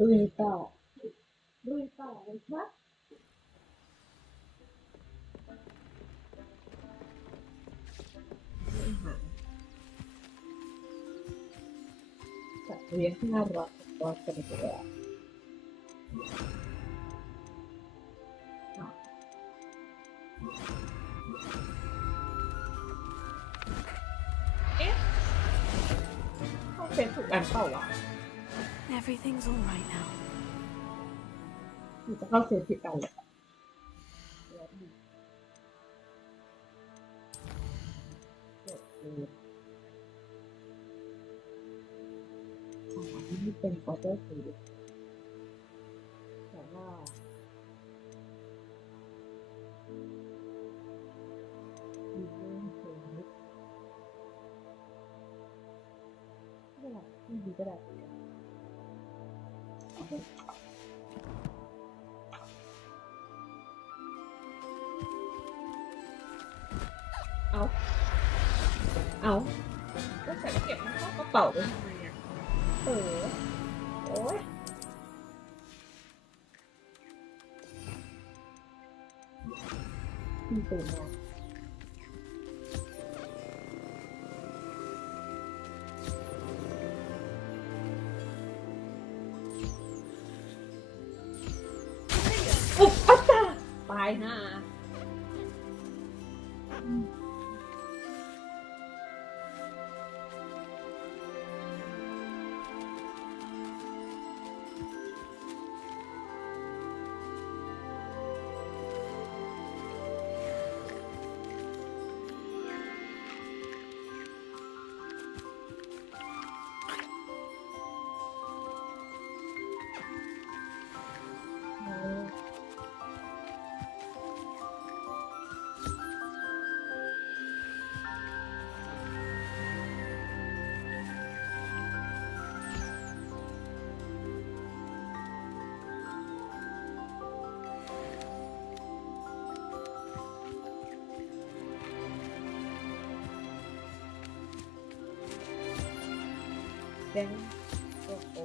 ลุยต่อลุยต่อเลยครับสัตว์เลี้ยงน่ารักก็เป็นตัวเอ๊ะต้องเป็นถูกอันเปล่าวะ Everything's all right now. หนูจะเข้าเซฟผิดกันเลยนี่เป็นคอร์เตอร์สีแต่ว่าดีเรื่องเพลงนิดก็ได้ที่ดีก็ได้เอาก็ใส่เก็บมันเข้ากระเป๋าไปทำไมอ่ะโอ้ยมีตื่นมาอุ๊บอ๊ะจ้าตายห่าแดงตัวโอ้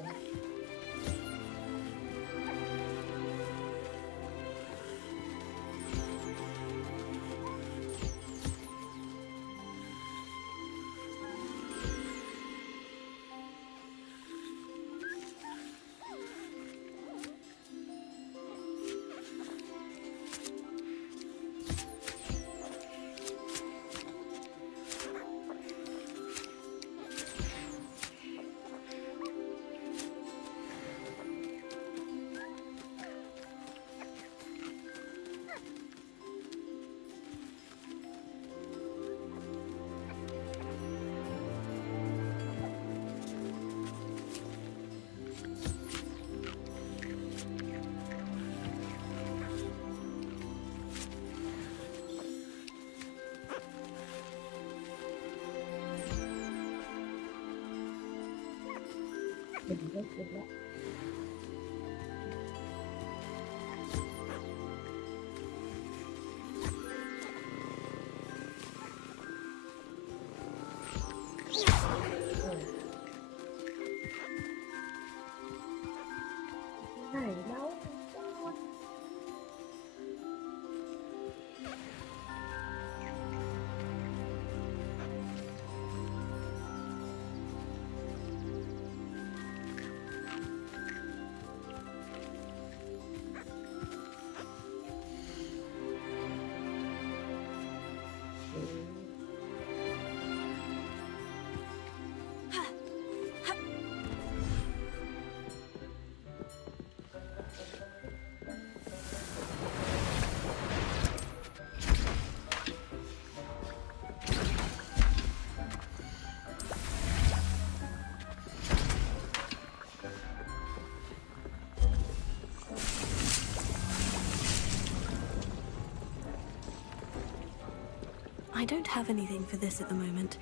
เป็นเรื่องเป็นแล้วไหนแล้ว I don't have anything for this at the moment.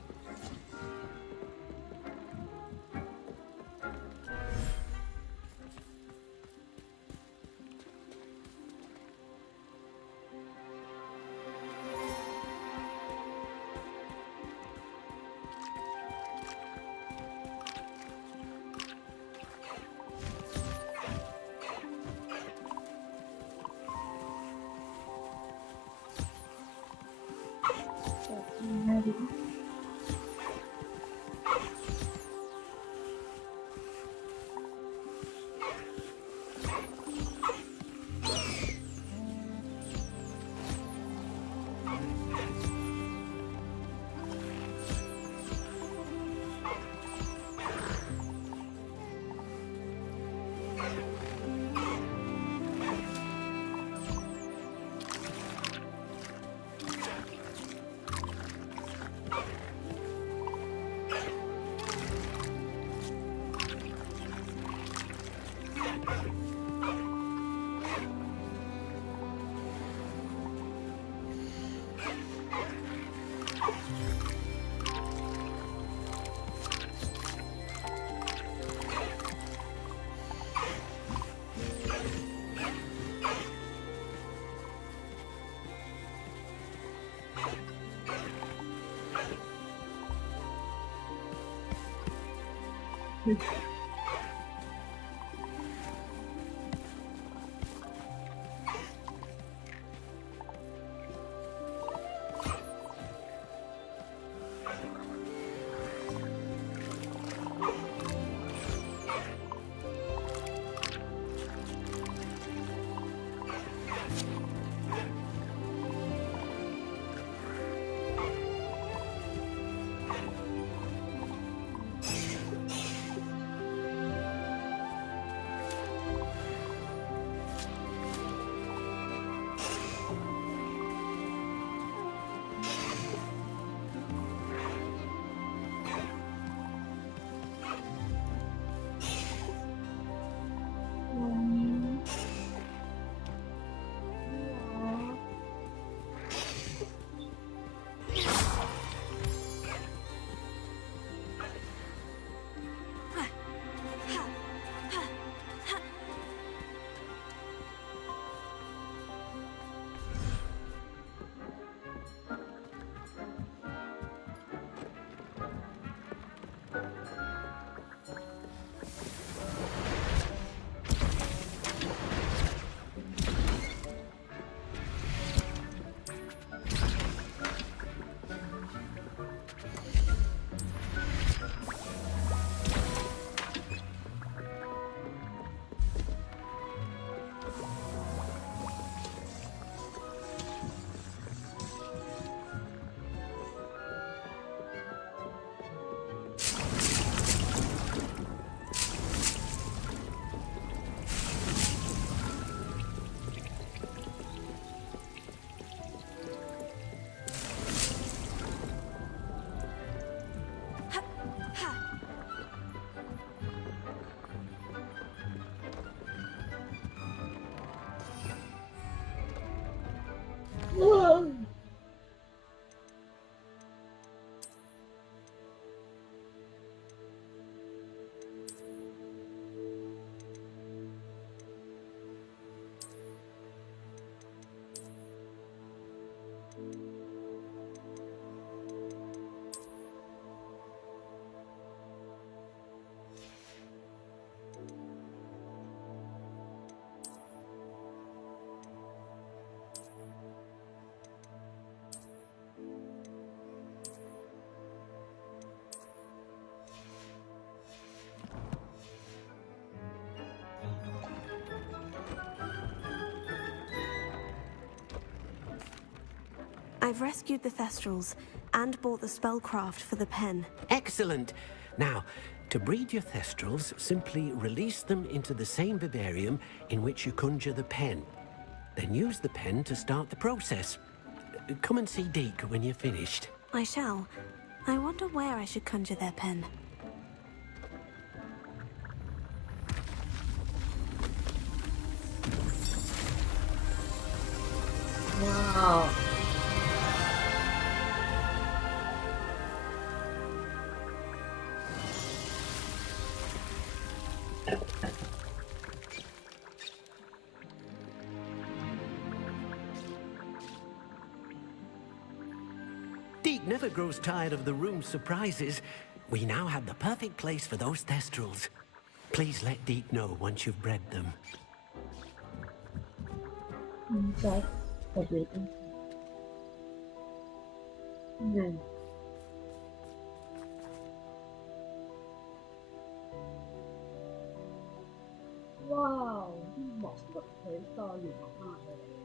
I've rescued the Thestrals and bought the spellcraft for the pen. Excellent. Now, to breed your Thestrals, simply release them into the same vivarium in which you conjure the pen. Then use the pen to start the process. Come and see Deke when you're finished. I shall. I wonder where I should conjure their pen. Wow. Deke never grows tired of the room's surprises. We now have the perfect place for those Thestrals. Please let Deke know once you've bred them. Just everything. Wow, เหมาะสำหรับเทสตออยู่มากๆเลย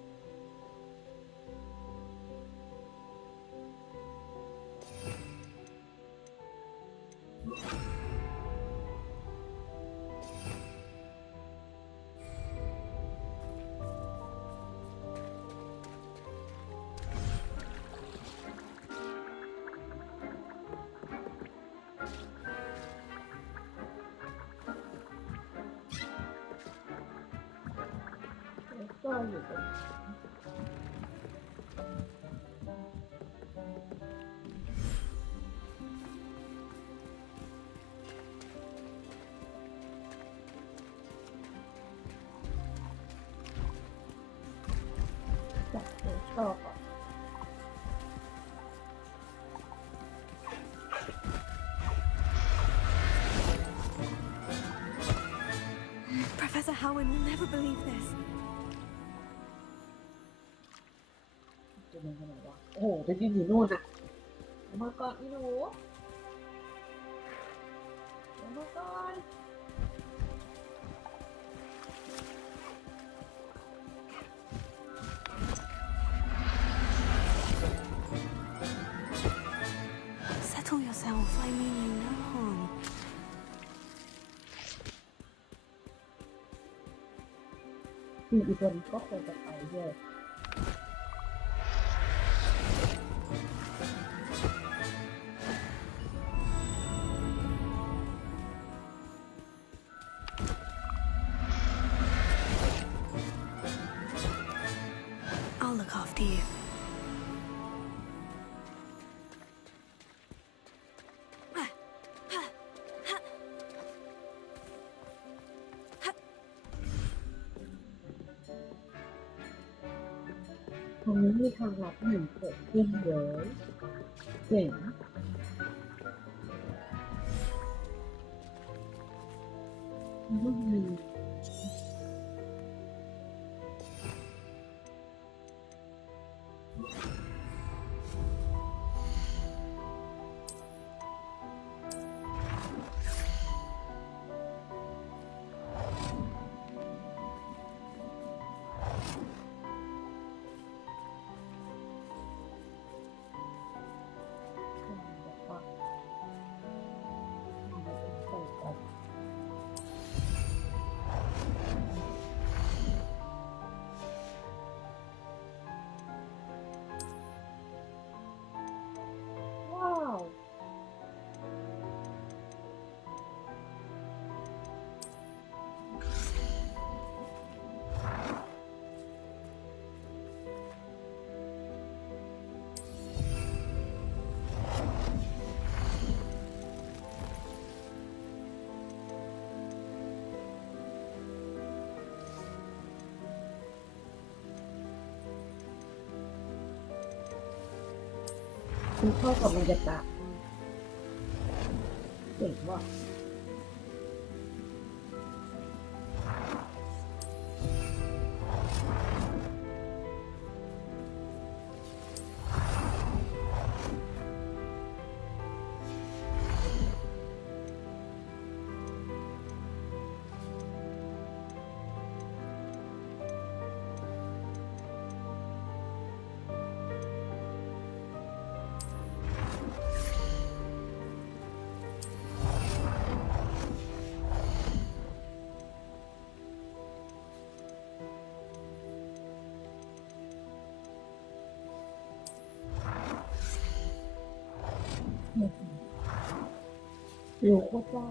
ก็อยู่ตรงจับตัวชอบก่อน believe this. จะเป็นยังไงวะโอ้โหจะยืนอยู่นู่นอะมาก่อนอีหนูมาก่อน Settle yourself. I mean you no harm. อีตัวนี้ก็คงจะไปด้วย I'll look after you.ตรงนี้มีทางลัดหนึ่งเกิดขึ้นเลยเจ๋งรุ่นหนึ่งว้าว คุณเข้ากับบรรยากาศเจ๋งว่ะอยู่โคตรได้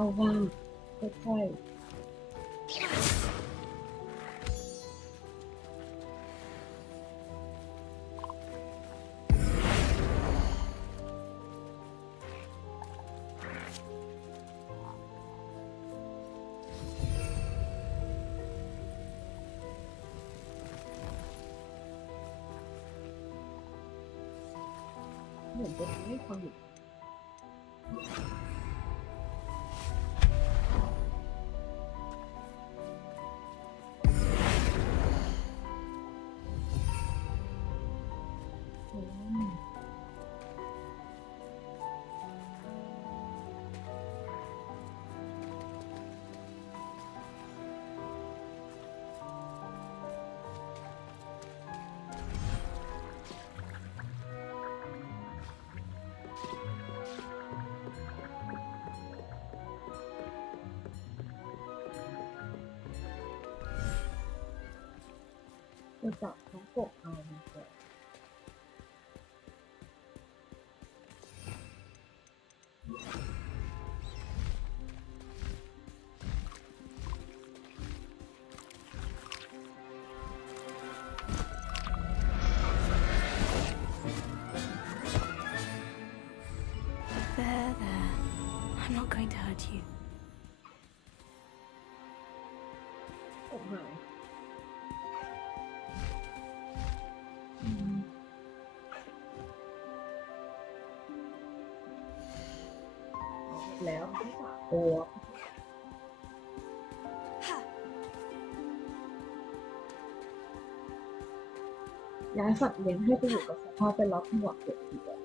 เอาบ้างค่อยๆเหมือนจะไม่ความหยุดจะจับท้องกบเอาก่อน There, there. I'm not going to hurt you. กบหายแล้วที่สามตัวย้ายสัตว์เลี้ยงให้ไปอยู่กับสภาพเป็นรับหมวกเก็บดีกว่า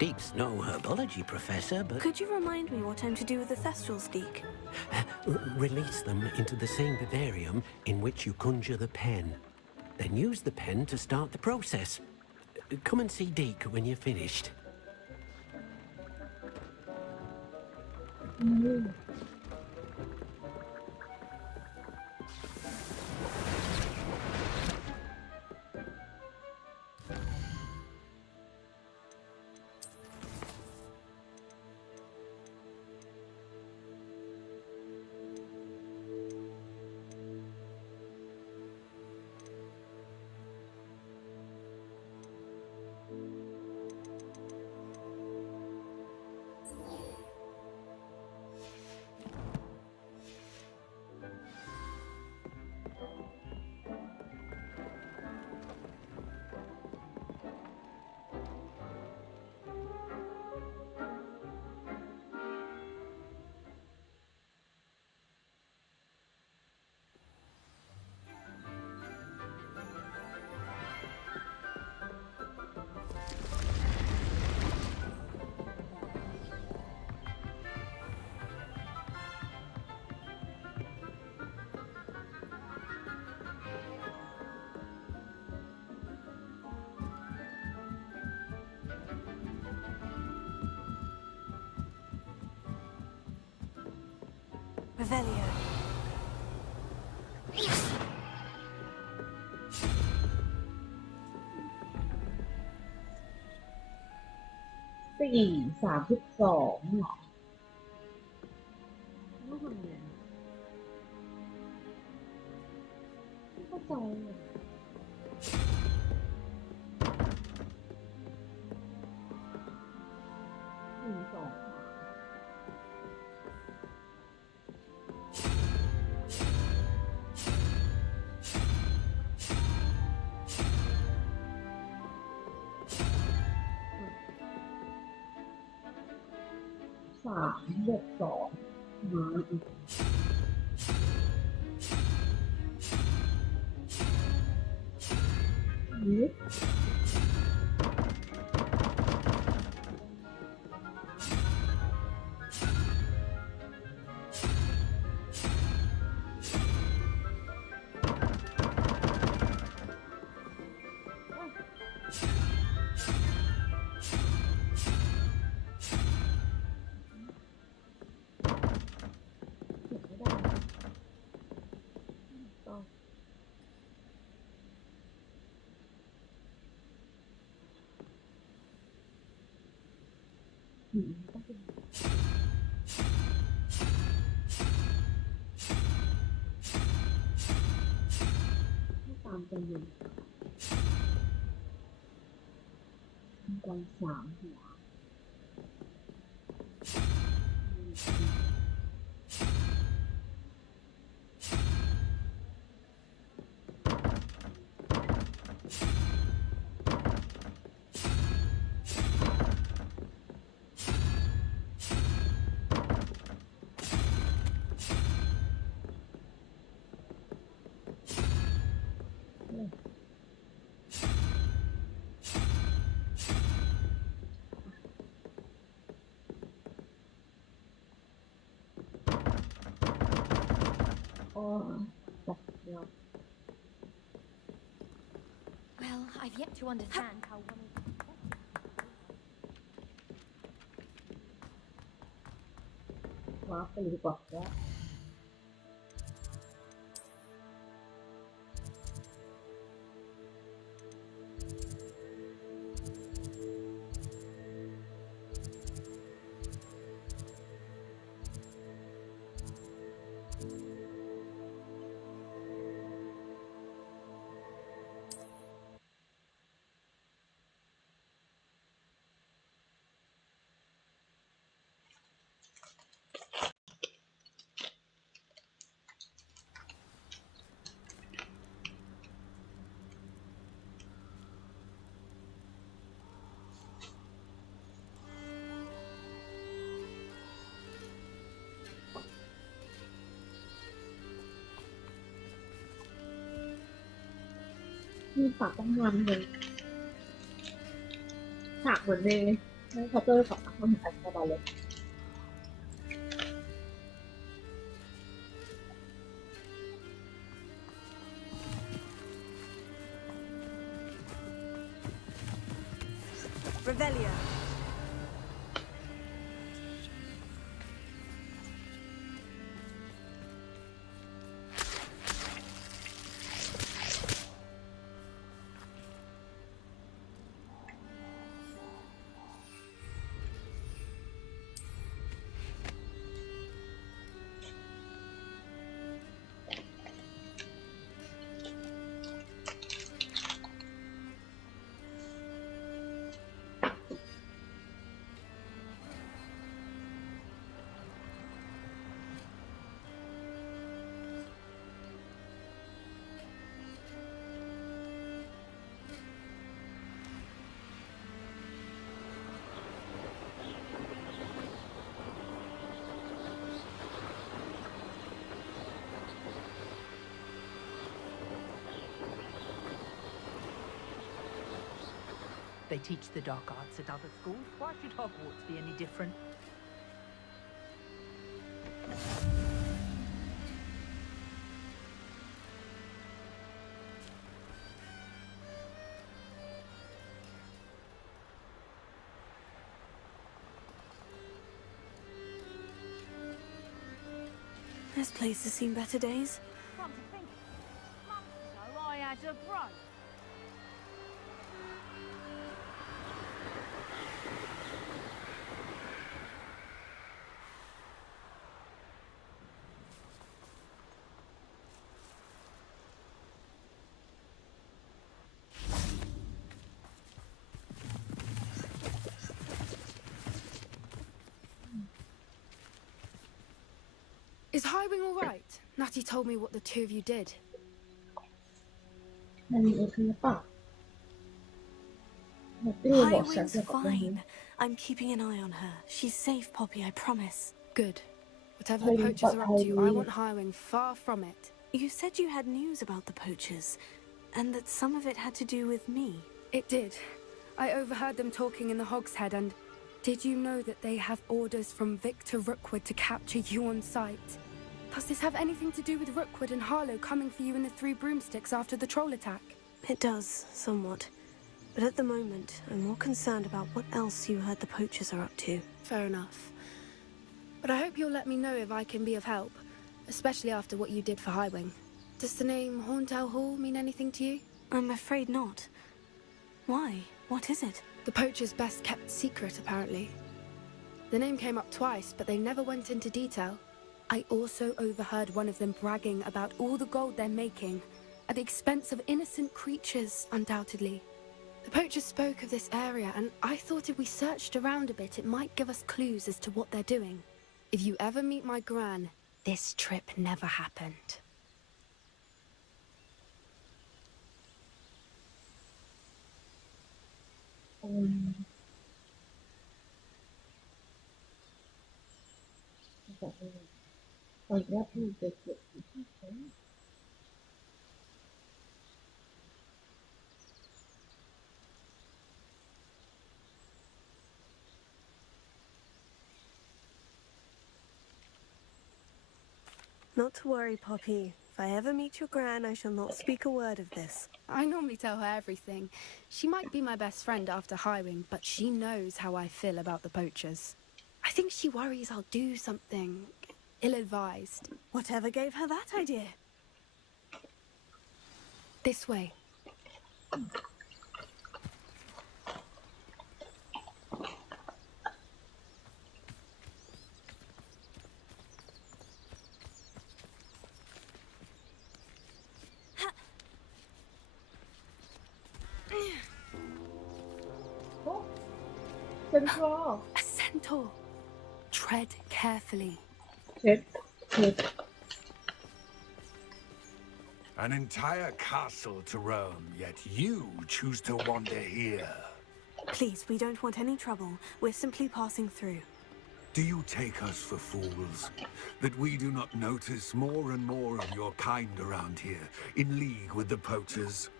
Deek's no herbology professor, but Could you remind me what I'm to do with the Thestrals, Deek? release them into the same vivarium in which you conjure the pen. Then use the pen to start the process. Come and see Deek when you're finished. 432เหรอต้องทำไงไม่เข้าใจเลย1 23 3 บวก 2มาอีกนิดเก็บไม่ได้ต้อง ต้องเป็นถ้าตามจำนวนมังกร3 หัวอ๋อจัดเดียว Well, I've yet to understand how one of วาร์ปไปเลยดีกว่าว่ามีฝากต้องงานเลยฉากเหมือนในเคาน์เตอร์ของห้องอันสบายเลย Revelio. They teach the dark arts at other schools. Why should Hogwarts be any different? This place has seen better days. Come to think, months ago I had a growth. Is Highwing all right? Natty told me what the two of you did. มันมีโอเคหรือเปล่านัตตี้บอกฉัน Highwing's เกี่ยวกับเรื่องนี้ fine. I'm keeping an eye on her. She's safe, Poppy, I promise. Good. Whatever the poachers are up to, I want Highwing far from it. You said you had news about the poachers, and that some of it had to do with me. It did. I overheard them talking in the Hogshead, and did you know that they have orders from Victor Rookwood to capture you on sight? Does this have anything to do with Rookwood and Harlow coming for you in the Three Broomsticks after the troll attack? It does, somewhat. But at the moment, I'm more concerned about what else you heard the poachers are up to. Fair enough. But I hope you'll let me know if I can be of help, especially after what you did for Highwing. Does the name Horntail Hall mean anything to you? I'm afraid not. Why? What is it? The poachers' best kept secret, apparently. The name came up twice, but they never went into detail. I also overheard one of them bragging about all the gold they're making, at the expense of innocent creatures, undoubtedly. The poachers spoke of this area, and I thought if we searched around a bit, it might give us clues as to what they're doing. If you ever meet my gran, this trip never happened. ตอนแรกที่จะเกิด Not to worry, Poppy. If I ever meet your gran, I shall not speak a word of this. I normally tell her everything. She might be my best friend after Highwing, but she knows how I feel about the poachers. I think she worries I'll do something ill-advised. Whatever gave her that idea? This way. Centaur. A centaur. Tread carefully. เช็ด An entire castle to roam, yet you choose to wander here. Please, we don't want any trouble. We're simply passing through. Do you take us for fools? That we do not notice more and more of your kind around here, in league with the poachers?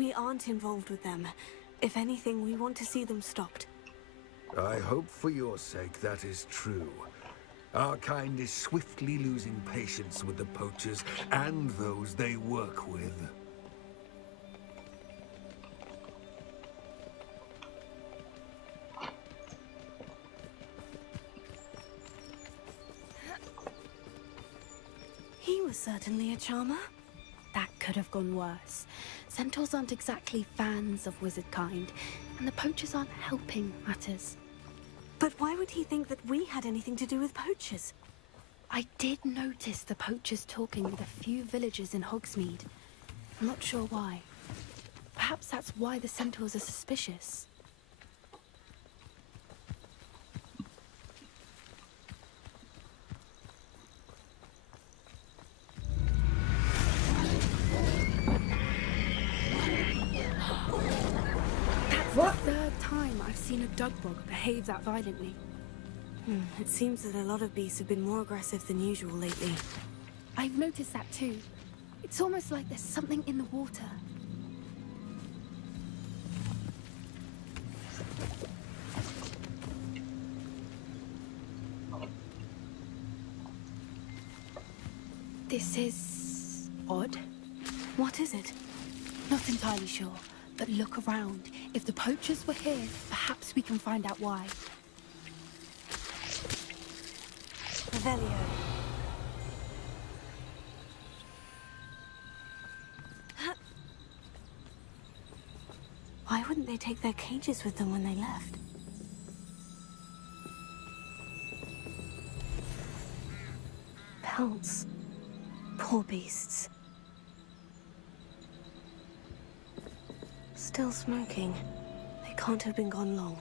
We aren't involved with them. If anything, we want to see them stopped. I hope for your sake that is true. Our kind is swiftly losing patience with the poachers and those they work with. He was certainly a charmer. That could have gone worse. Centaurs aren't exactly fans of wizard kind, and the poachers aren't helping matters. But why would he think that we had anything to do with poachers? I did notice the poachers talking with a few villagers in Hogsmeade. I'm not sure why. Perhaps that's why the centaurs are suspicious. That's the third time I've seen a dugbog behave that violently. It seems that a lot of beasts have been more aggressive than usual lately. I've noticed that too. It's almost like there's something in the water. This is odd. What is it? Not entirely sure, but look around. If the poachers were here, perhaps we can find out why. Revelio. Why wouldn't they take their cages with them when they left? Pelts. Poor beasts. Still smoking. They can't have been gone long.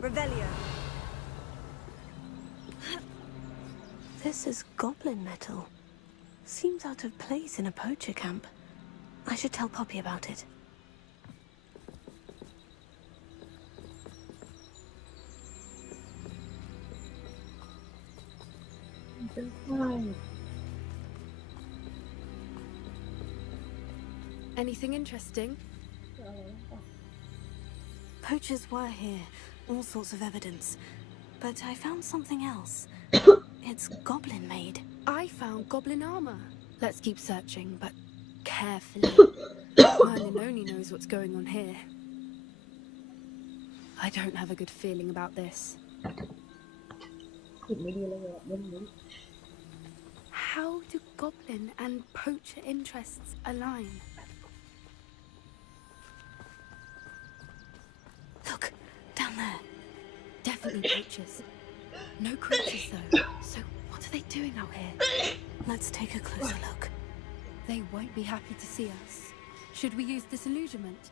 Revelio. This is goblin metal. Seems out of place in a poacher camp. I should tell Poppy about it. เป็นไส้ Anything interesting? จะอะไรวะ Poachers were here, all sorts of evidence. But I found something else. It's goblin made. I found goblin armor. Let's keep searching, but carefully. Merlin only knows what's going on here. I don't have a good feeling about this. ผิดไม่ดีเลยอะเรื่องนี้ How do goblin and poacher interests align? Look, down there. Definitely poachers. No creatures though. So what are they doing out here? Let's take a closer look. They won't be happy to see us. Should we use disillusionment?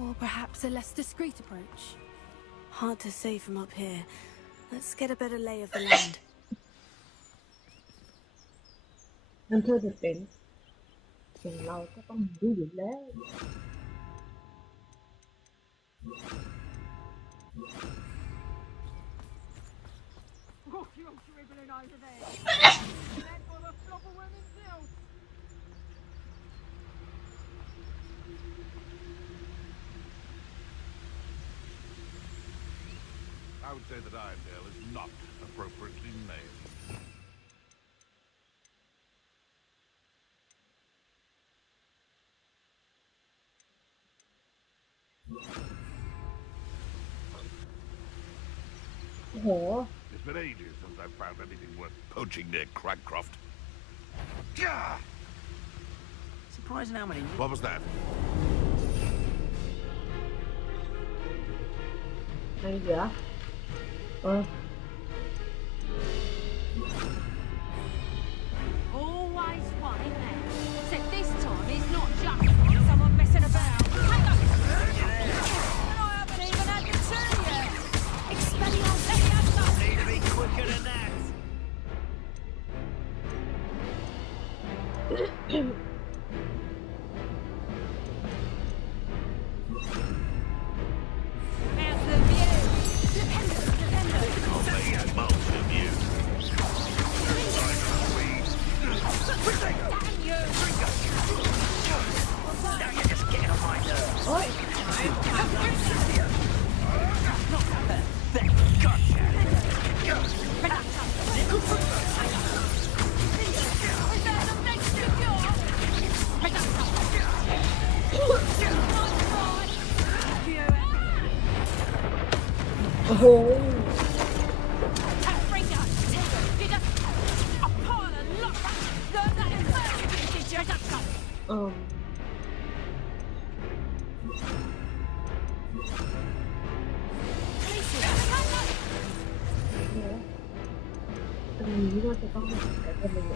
Or perhaps a less discreet approach? Hard to say from up here. Let's get a better lay of the land. นั่นเธอจะเป็นส่วนเราก็ต้องดูอยู่แล้ว Oh, you're dribbling over there. That's what a flop of women do. I would say that Irondale is not appropriately named. Oh. It's been ages since I've found anything worth poaching near Cragcroft. Gah! Surprising how many. What was that? ไม่เหลือAlways one, isn't there? Except this time it's not just someone messing about. Hang on! And I haven't even had the turn yet. Expelliarmus! Need to be quicker than that. How's the view? I'll make a mulch of you. Damn you! Now you're just getting on my nerves. โอ๊ย โอ้โห อันนี้เราจะต้องหากันเลยไ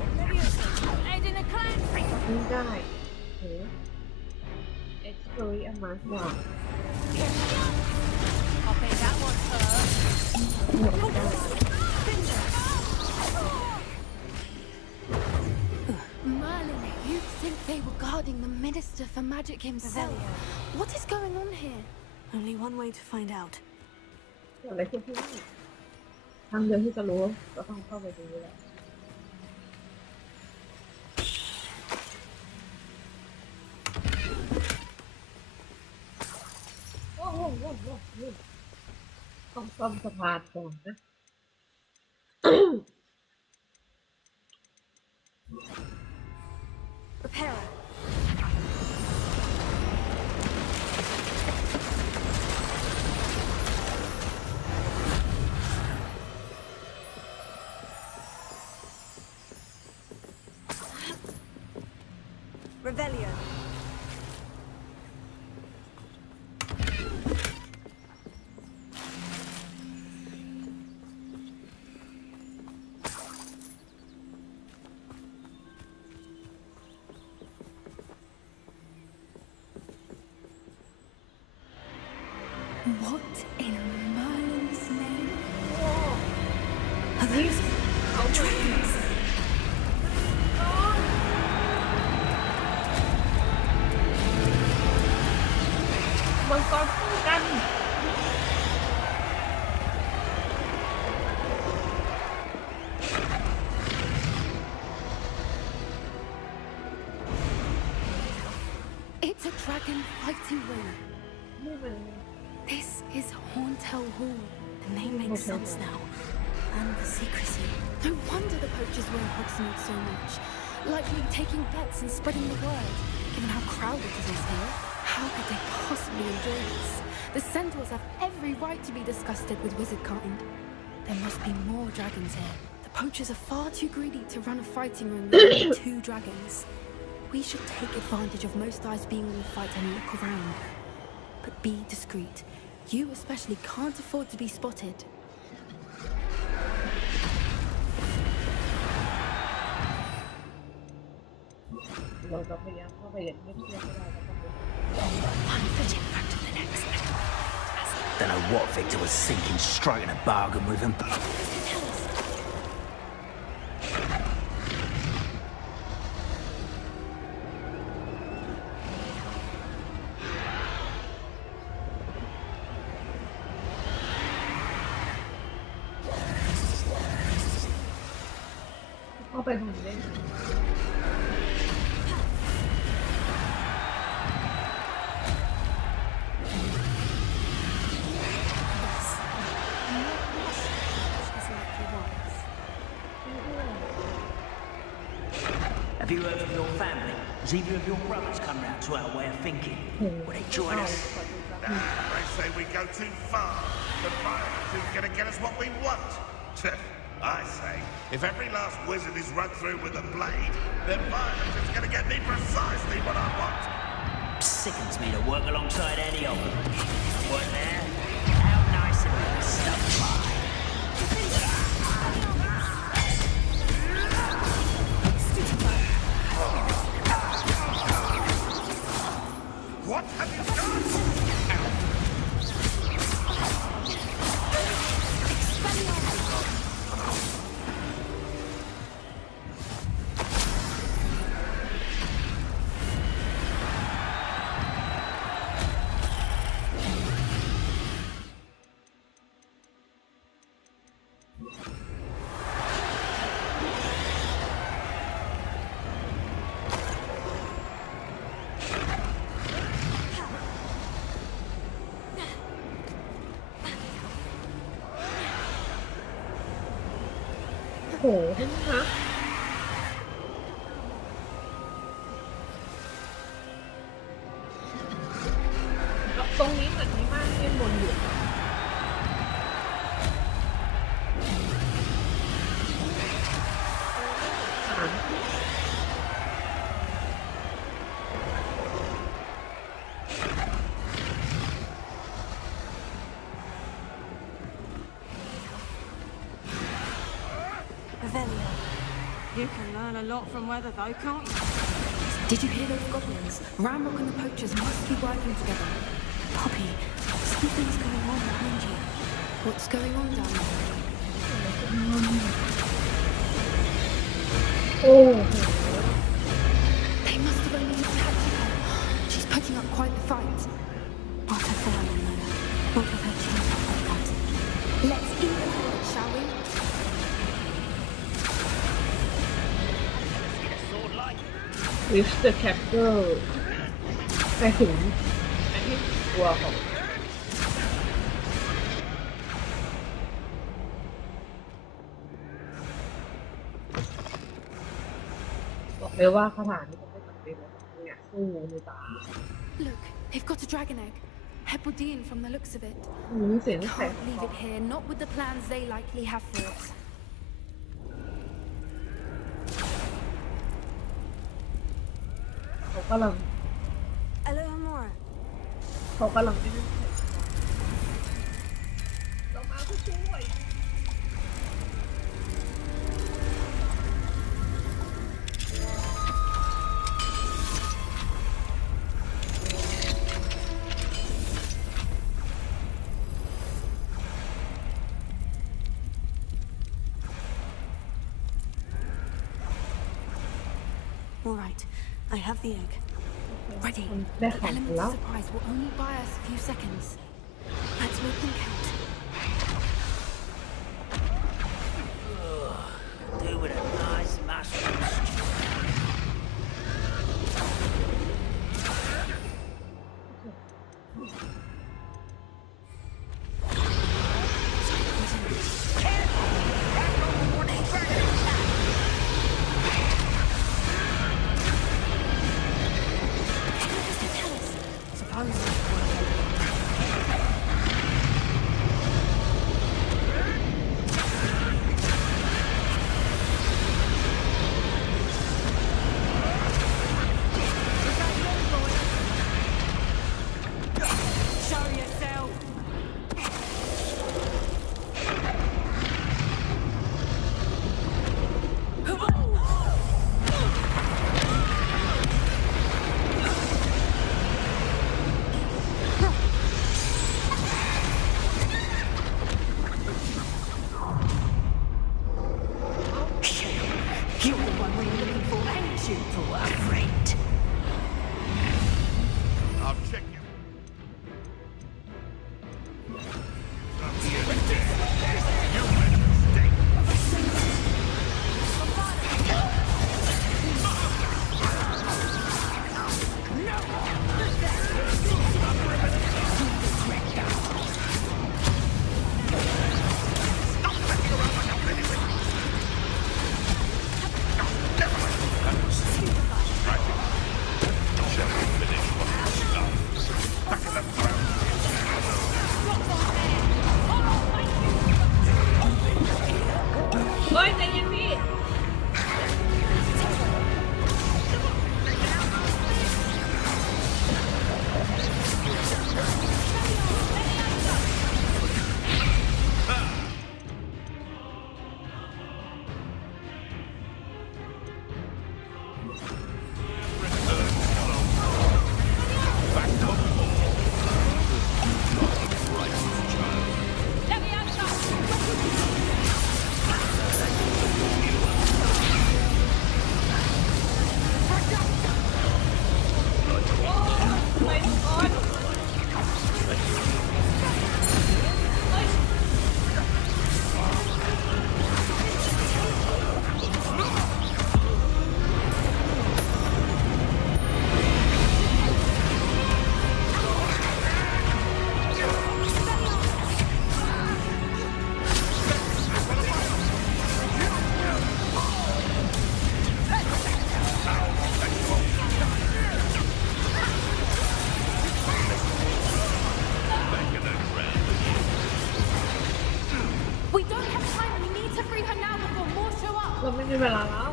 ม่ได้โห Exploit a mass ว่ะ I'll bet that was her. หมดได้ Merlin, you'd think they were guarding the Minister for Magic himself. What is going on here? Only one way to find out. เกิดอะไรขึ้นที่นี่ทางเดียวที่จะรู้ก็ต้องเข้าไปดูแหละโอ้โหต้องซ่อมสะพานก่อนนะ Repairer. Revelio. What in Merlin's name? Are these dragons? มังกรคู่กัน It's a dragon fighting ring. นี่มัน This is Horntail Hall. The name makes sense now. And the secrecy. No wonder the poachers were in Hogsmeade so much. Likely taking bets and spreading the word, given how crowded it is here. How could they possibly enjoy this? The centaurs have every right to be disgusted with wizard kind. There must be more dragons here. The poachers are far too greedy to run a fighting ring with 2 dragons. We should take advantage of most eyes being on the fight and look around. But be discreet. You especially can't afford to be spotted. เราจะพยายามเข้าไปอย่างเงียบๆไม่ได้นะครับ One foot in front of the next. Don't know what Victor was thinking, striking a bargain with him.เข้าไปตรงนี้ได้ไหม She's like he was. Have you heard from your family? Has either of your brothers come round to our way of thinking? Will they join us? They say we go too far. The violence is going to get us what we want. I say, if every last wizard is run through with a blade, then violence is going to get me precisely what I want. Sickens me to work alongside any of them. What there? How nice of you to stop by. What have you done?โอ้โหฮะตรงนี้เหมือนมีม่านเล่นบนอยู่Revelio. You can learn a lot from weather, though, can't you? Did you hear those goblins? Ramrock and the poachers must be working together. Poppy, something's going on behind you. What's going on down there? โอ้โห They must have only been catching her. She's putting up quite the fight. Not a violin, Lola. Not with her chin up like that. Let's even her, shall we? Get a sword like วิสเตอร์แคปเตอร์ไปถึงอันที่ตัวของบอกเลยว่าคาถานี้จะไม่จำเป็นเนี่ยสู้ในตา Look, they've got a dragon egg. Hebridean from the looks of it. มีเสียงแสง Can't leave it here, not with the plans they likely have for it. เขากำลัง Alohomora. เขากำลังเรามาเพื่อช่วย All right, I have the egg. Ready. ได้ The ของ element แล้ว of surprise will only buy us a few seconds. Let's make them count. Do with a nice mushroom stew. Show yourself. You're the one we're looking for, ain't you, poor friend? I'll check you. We don't have time. We need to free her now before more show up. เราไม่มีเวลาแล้ว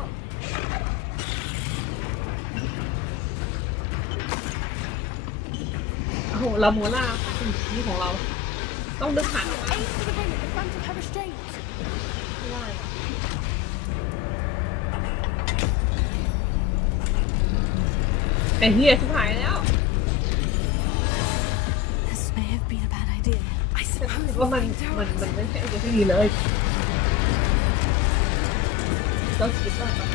โอ้โหลาโมล่านี่ของเรา ต้องดึงขาออกมา Aim for the ring at the front of her restraint. ไม่ได้อะไอ้เหี้ยชิบหายแล้ว This may have been a bad idea. I ฉัน suppose คิด we'll ว่ามัน find มัน out. มันไม่ใช่ไอเดียที่ดีเลยเราคิดว่าแบบ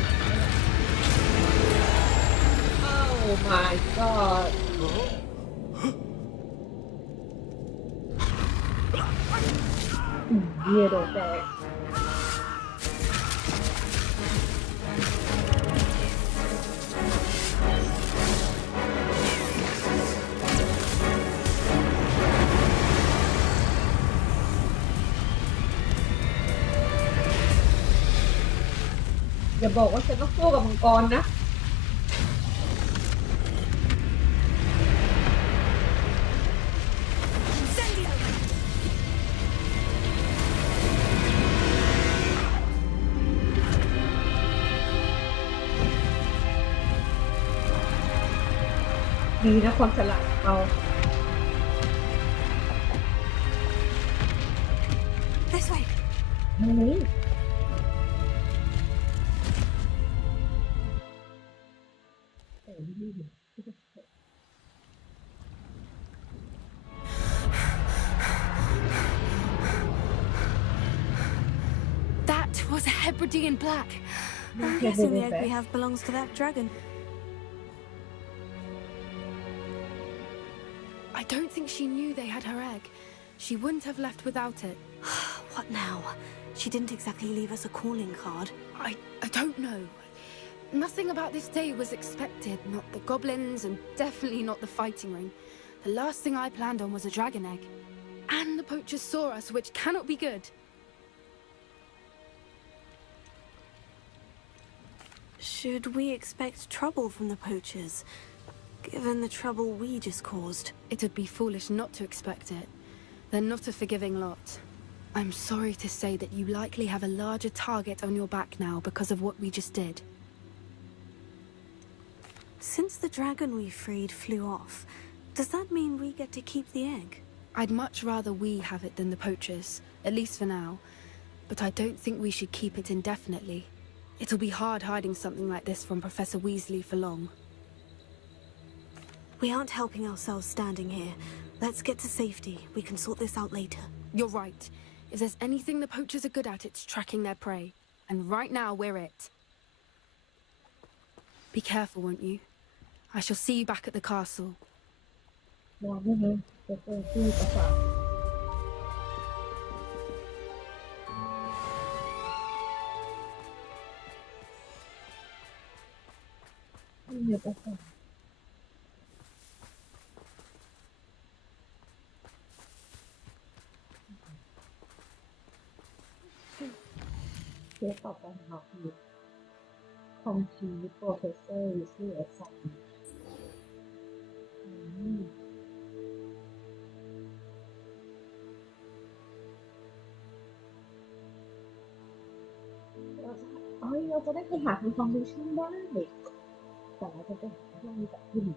โอ้ my god เหี้ยโดนแตกอย่าบอกว่าฉันต้องสู้กับมังกรนะ ดีนะความฉลาดเรา This way. นี่ That was a Hebridean black. I'm guessing the egg we have belongs to that dragon. I don't think she knew they had her egg. She wouldn't have left without it. What now? She didn't exactly leave us a calling card. I don't know. Nothing about this day was expected. Not the goblins, and definitely not the fighting ring. The last thing I planned on was a dragon egg. And the poachers saw us, which cannot be good. Should we expect trouble from the poachers, given the trouble we just caused? It'd be foolish not to expect it. They're not a forgiving lot. I'm sorry to say that you likely have a larger target on your back now because of what we just did. Since the dragon we freed flew off, does that mean we get to keep the egg? I'd much rather we have it than the poachers, at least for now. But I don't think we should keep it indefinitely. It'll be hard hiding something like this from Professor Weasley for long. We aren't helping ourselves standing here. Let's get to safety. We can sort this out later. You're right. If there's anything the poachers are good at, it's tracking their prey. And right now, we're it. Be careful, won't you? I shall see you back at the castle. มองไม่เห็นจะเจอที่ประสาทที่เหนือประสาทเคสต่อไปของเราคือคอมพิวโปรเฟสเซอร์วิสลีย์สันเราจะได้ไปหาทางคอมพิวชั่นได้แต่เราจะไปหาเรื่องนี้จากที่ไหน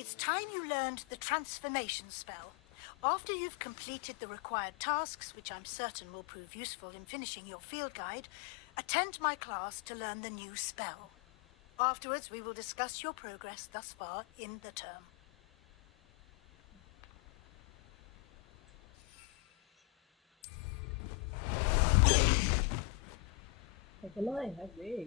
It's time you learned the transformation spell. After you've completed the required tasks, which I'm certain will prove useful in finishing your field guide, attend my class to learn the new spell. Afterwards, we will discuss your progress thus far in the term. ไปเลยครับเว้ย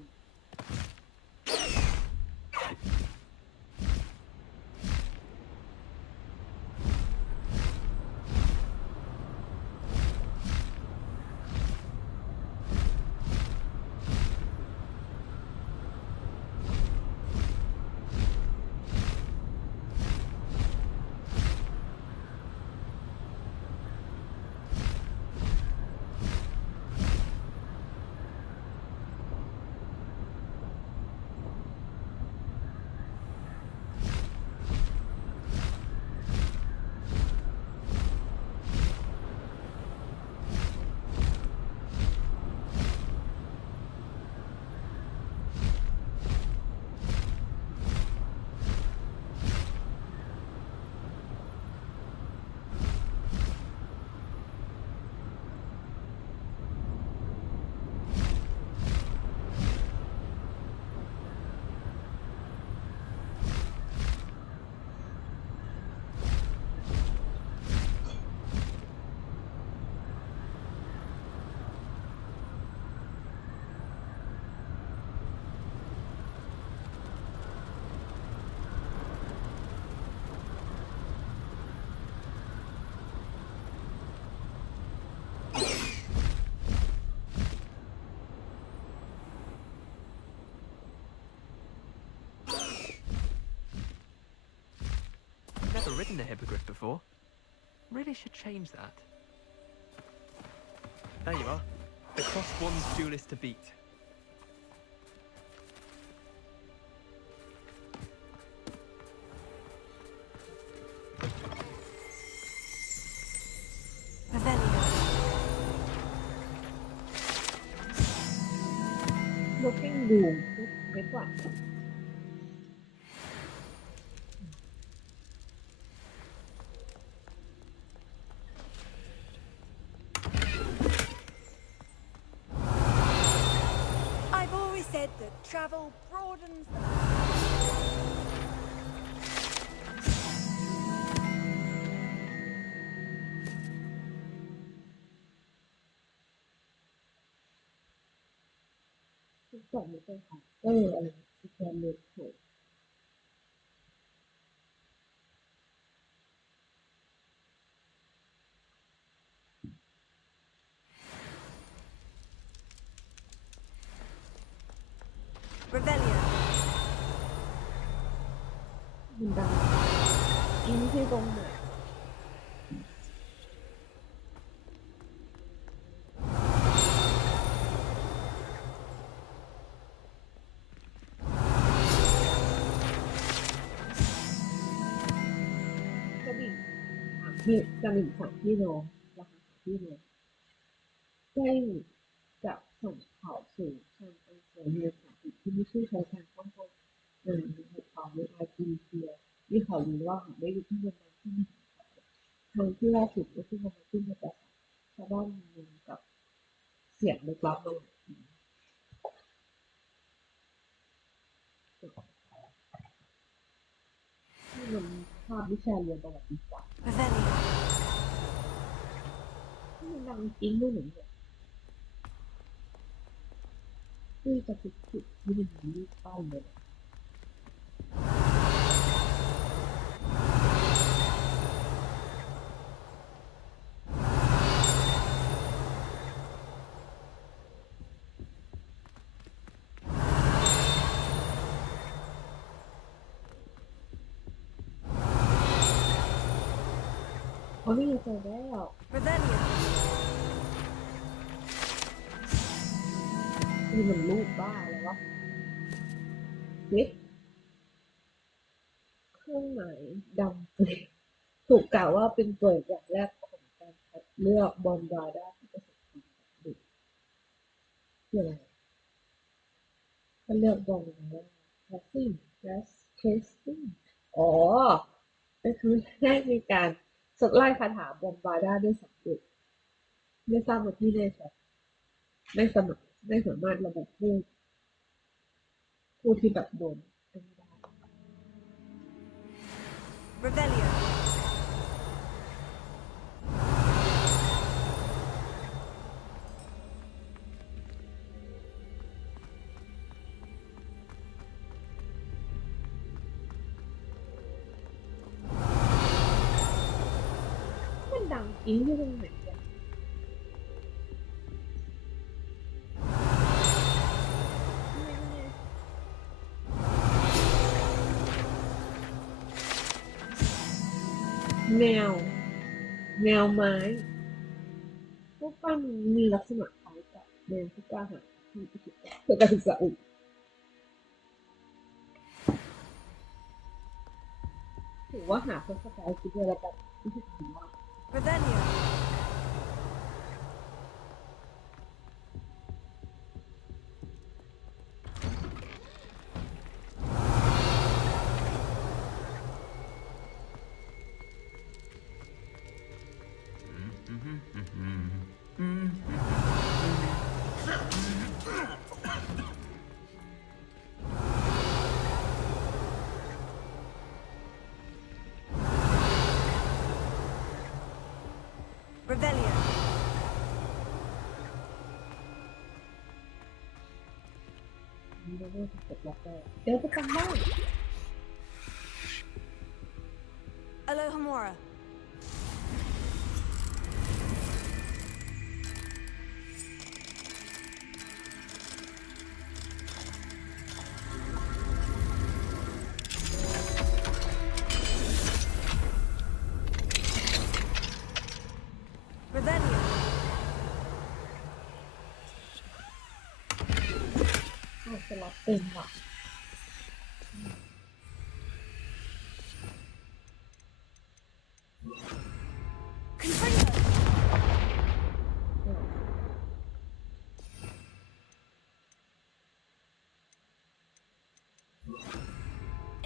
Never written a hippogriff before. Really should change that. There you are. The crossbones duelist to beat. Looking Room ไว้ก่อน I've always said that travel broadens the... ทุกอย่างมันเป็นของอะไรที่แทนเลย Revelio. มันดังกินที่ตรงไหนกระบี่ถามพี่กระบี่ถามพี่น้องราคาพี่น้องได้จะส่งข่าวสู่ทางอังกฤษในสถานที่ไม่ใช่ใช้การป้องกันในข่าวในไอทีเซียที่ข่าวรู้ว่าได้อยู่ที่เมืองนั้นที่มีทางที่ล่าสุดก็คือมันขึ้นมาจากชาวบ้านเมืองกับเสียงลึกลับมาที่มันภาพวิชาเรียนประวัติศาสตร์ Revelio. ที่มันดังจริงด้วยหนึ่งเนี่ยที่จะทุกจุดที่มันมีรูปป้ายเลย เขาไม่เจอแล้ว Revelio. นี่มันรูปบ้าแล้ววะเฮ้ยเครื่องหมายดำเปลวถูกกล่าวว่าเป็นตัวอย่างแรกของการคัดเลือกบอลดาด้าที่ประสบความสำเร็จคืออะไรคัดเลือกบอลดาด้า casting อ๋อก็คือให้มีการสดไล่คาถาบอลดาด้าด้วยสำเร็จไม่ทราบว่าที่แน่ชัดไม่สามารถระบุผู้ที่แบบโดนไม่ได้ Revelio. มันดังจริงที่ตรงไหนกันแนวไม้พวกปั้นมีลักษณะคล้ายกับแนวที่กล้าหาญที่พิจิตรเพื่อการศึกษาอื่นถือว่าหาคนเข้าใจคิดเลยละกันที่จะถือว่า Revelio. ไม่ได้กดล็อกได้เดี๋ยวจะจำได้ Alohomora. Revelio. จะล็อกเต็มว่ะ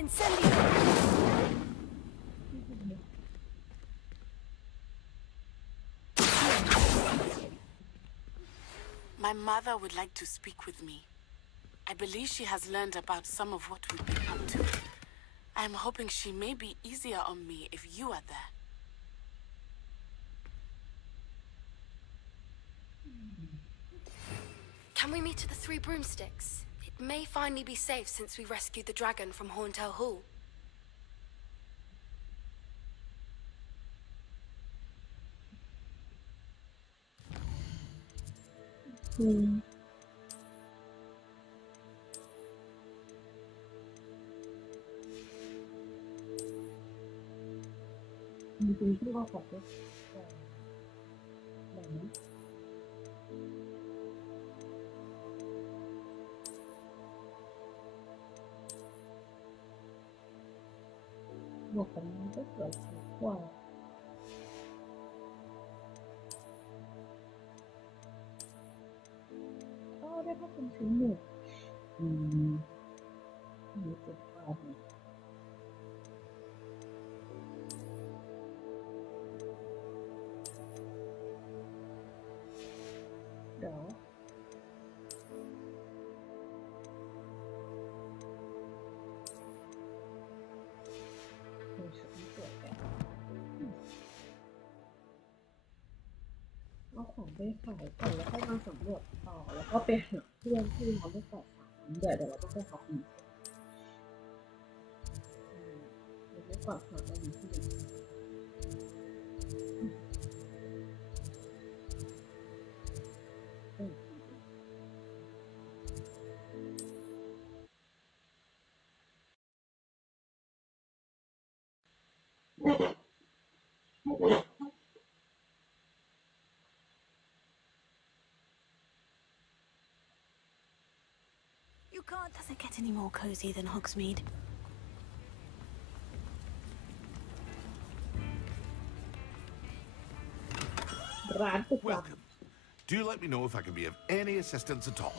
Incendio. My mother would like to speak with me. I believe she has learned about some of what we've been up to. I'm hoping she may be easier on me if you are there. Can we meet at the Three Broomsticks? It may finally be safe since we rescued the dragon from Horntail Hall. เ ริงๆที่เราขอก็แบบนี้หมวกกันน็อกก็สวยกว่าก็ได้ผ้าคลุมชิ้นหนึ่งมีเจ็บกว่าเลยเดี๋ยวชุดนี้สวยแกเอาของไปขายก่อนแล้วค่อยมาสำรวจต่อแล้วก็ไปหาเพื่อนที่เขาไม่ปลอดสารเดี๋ยวเราต้องไปขออีกไม่ปลอดสารอะไรที่ไหนDoes it get any more cozy than Hogsmeade? Welcome. Do let me know if I can be of any assistance at all.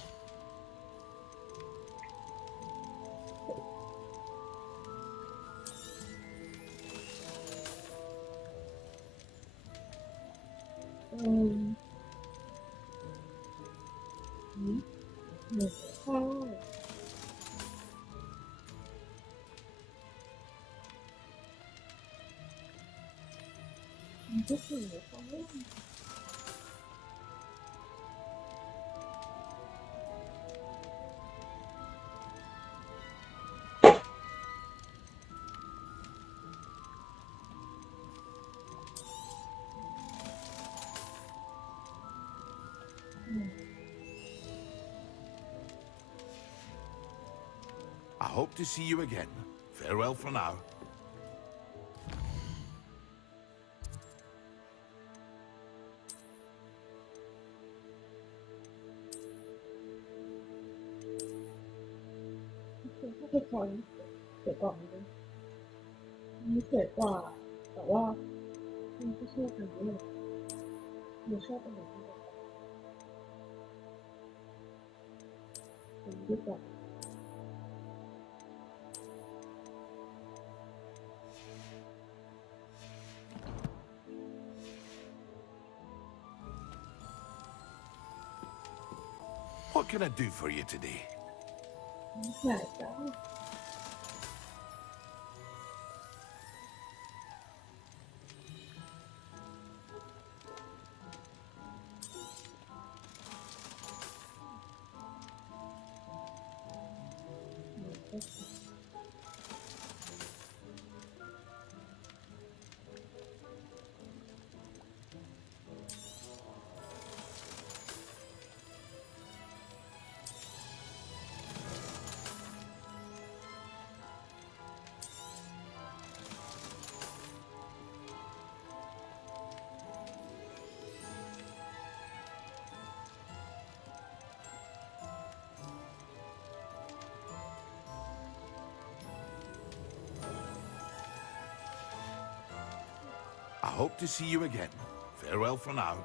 I hope to see you again. Farewell for now.ทุกคนเสร็จก่อนนะมีเสร็จกว่าแต่ว่ามันก็ชอบกันด้วยมันชอบกันแบบนี้เป็นดีกว่า What can I do for you today? ใช่จ้าI hope to see you again. Farewell for now.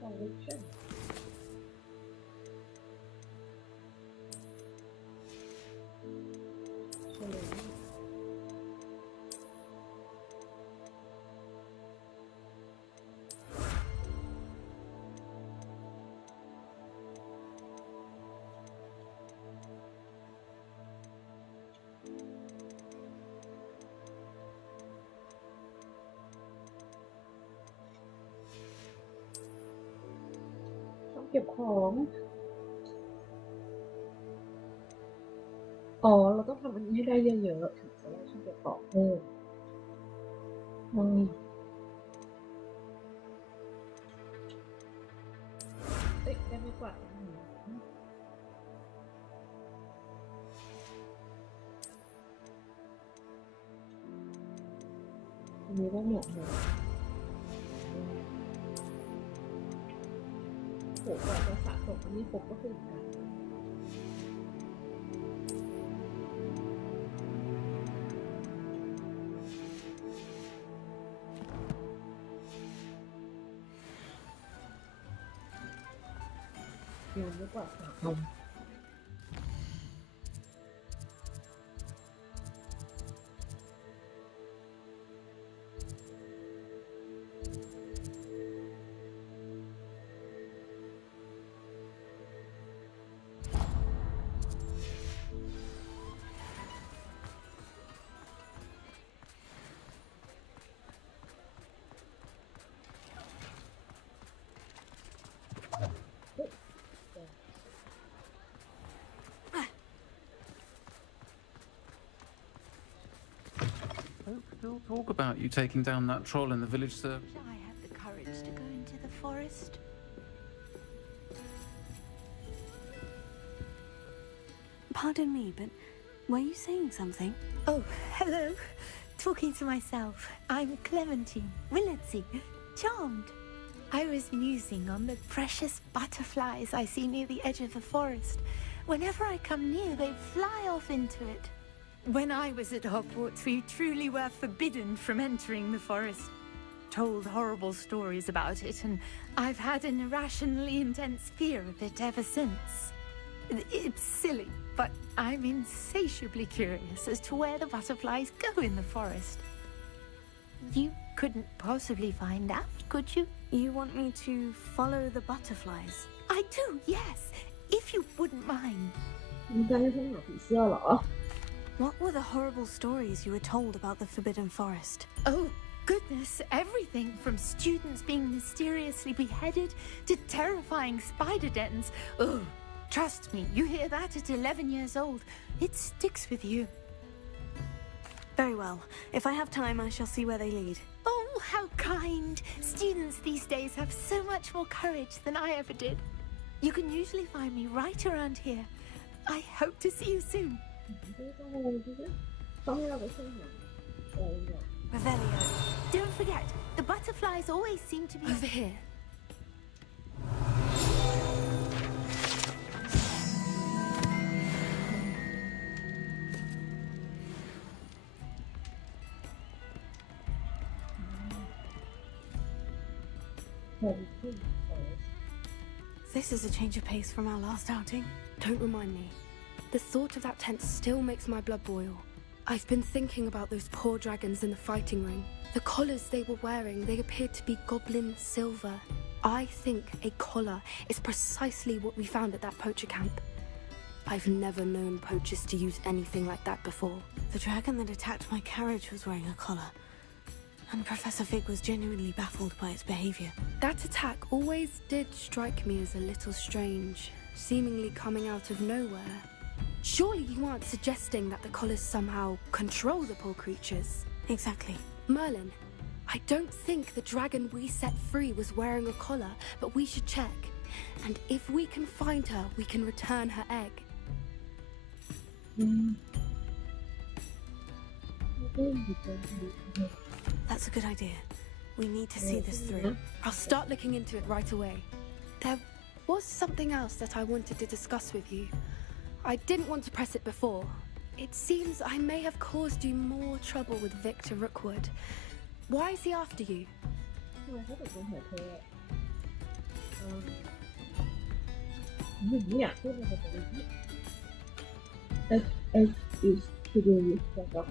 Direction. ต้องเก็บของอ๋อเราต้องทำอันนี้ให้ได้เยอะๆถึงจะได้ช่องเก็บของเพิ่ม อืมเอ้ยได้ไม่กว่าอันนี้ก็เหมาะเลยโหกว่าจะสะสมอันนี้ผมก็คือการ เร็วไม่กว่า3 วันFolk still talk about you taking down that troll in the village service. I had the courage to go into the forest. Pardon me, but were you saying something? Oh, hello. Talking to myself. I'm Clementine Willardsey. Charmed. I was musing on the precious butterflies I see near the edge of the forest. Whenever I come near, they fly off into it. When I was at Hogwarts, we truly were forbidden from entering the forest. Told horrible stories about it, and I've had an irrationally intense fear of it ever since. It's silly, but I'm insatiably curious as to where the butterflies go in the forest. You couldn't possibly find out, could you? You want me to follow the butterflies? I do, yes, if you wouldn't mind. 你该是想ผีsia了 What were the horrible stories you were told about the Forbidden Forest? Oh, goodness, everything from students being mysteriously beheaded to terrifying spider dens. Oh, trust me, you hear that at 11 years old, it sticks with you. Very well. If I have time, I shall see where they lead. Oh, how kind. Students these days have so much more courage than I ever did. You can usually find me right around here. I hope to see you soon. Revelio. Don't forget, the butterflies always seem to be over here. This is a change of pace from our last outing. Don't remind me. The thought of that tent still makes my blood boil. I've been thinking about those poor dragons in the fighting ring. The collars they were wearing, they appeared to be goblin silver. I think a collar is precisely what we found at that poacher camp. I've never known poachers to use anything like that before. The dragon that attacked my carriage was wearing a collar. And Professor Fig was genuinely baffled by its behavior. That attack always did strike me as a little strange, seemingly coming out of nowhere. Surely you aren't suggesting that the collars somehow control the poor creatures? Exactly. Merlin, I don't think the dragon we set free was wearing a collar, but we should check. And if we can find her, we can return her egg. That's a good idea. We need to see this through. I'll start looking into it right away. There was something else that I wanted to discuss with you. I didn't want to press it before. It seems I may have caused you more trouble with Victor Rookwood. Why is he after you? Is to do with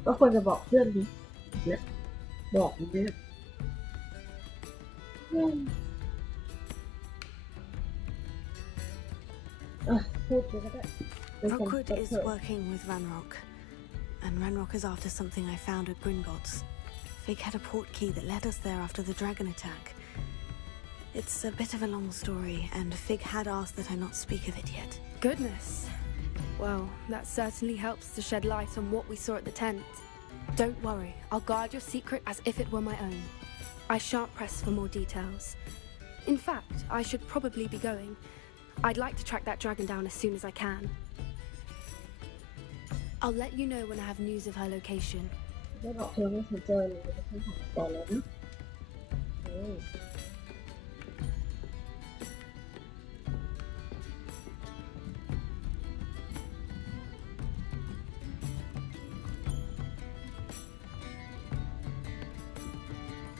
ก็ควรจะบอกเพื่อนดิเนี่ยบอกเนี่ยพูดไปก็ได้ Rookwood is working with Ranrock. And Ranrock is after something I found at Gringotts. Fig had a port key that led us there after the dragon attack. It's a bit of a long story, and Fig had asked that I not speak of it yet. Goodness. Well, that certainly helps to shed light on what we saw at the tent. Don't worry, I'll guard your secret as if it were my own. I shan't press for more details. In fact, I should probably be going. I'd like to track that dragon down as soon as I can. I'll let you know when I have news of her location. ได้บอกเธอว่าฉันเจอเลยจะต้องหาต่อแล้วนะ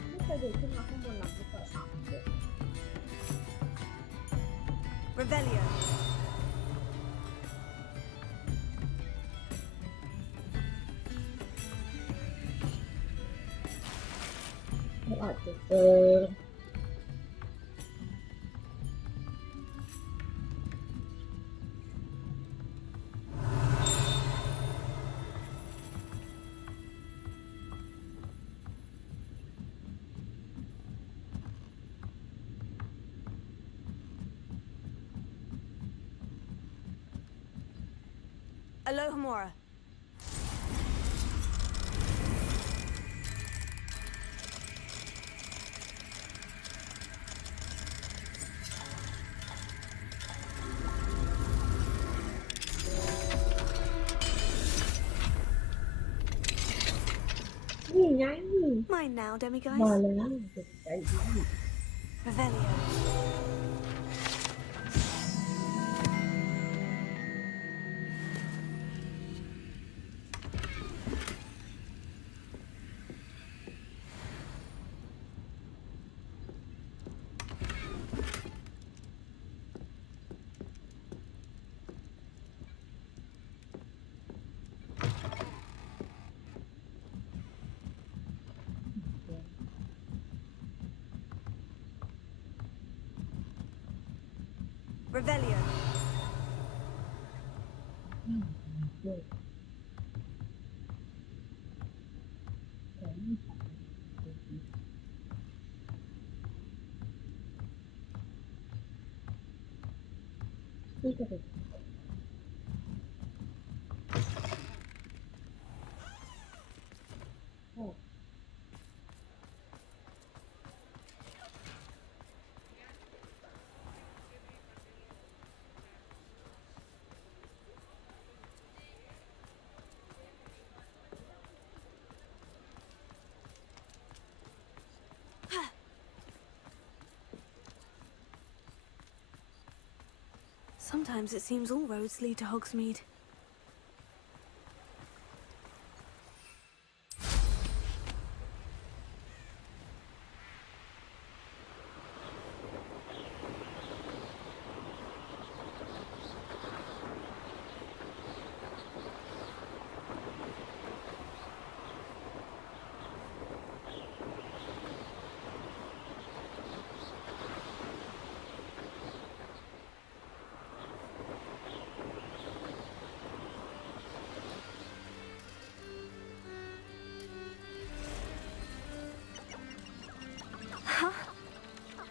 ไม่เคยเดินขึ้นมาข้างบนหลังที่เปิดอ่ะ Revelio. เขาอาจจะเจอ Alohomora. Mine now, demiguise. มาแล้วตกใจมาก Revelio. Revelio. นี่จะเป็น Sometimes it seems all roads lead to Hogsmeade.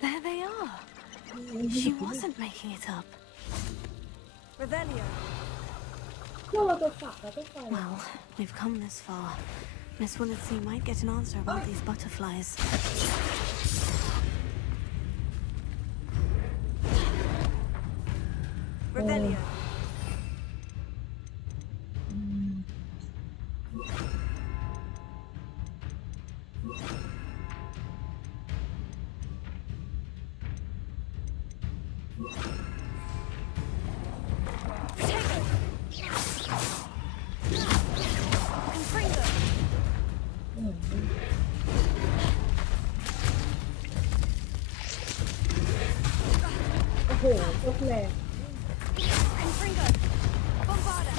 There they are. She wasn't making it up. Revelio. Well, we've come this far. Miss Willetsey might get an answer about these butterflies. Revelio. Confringo. Bombarda.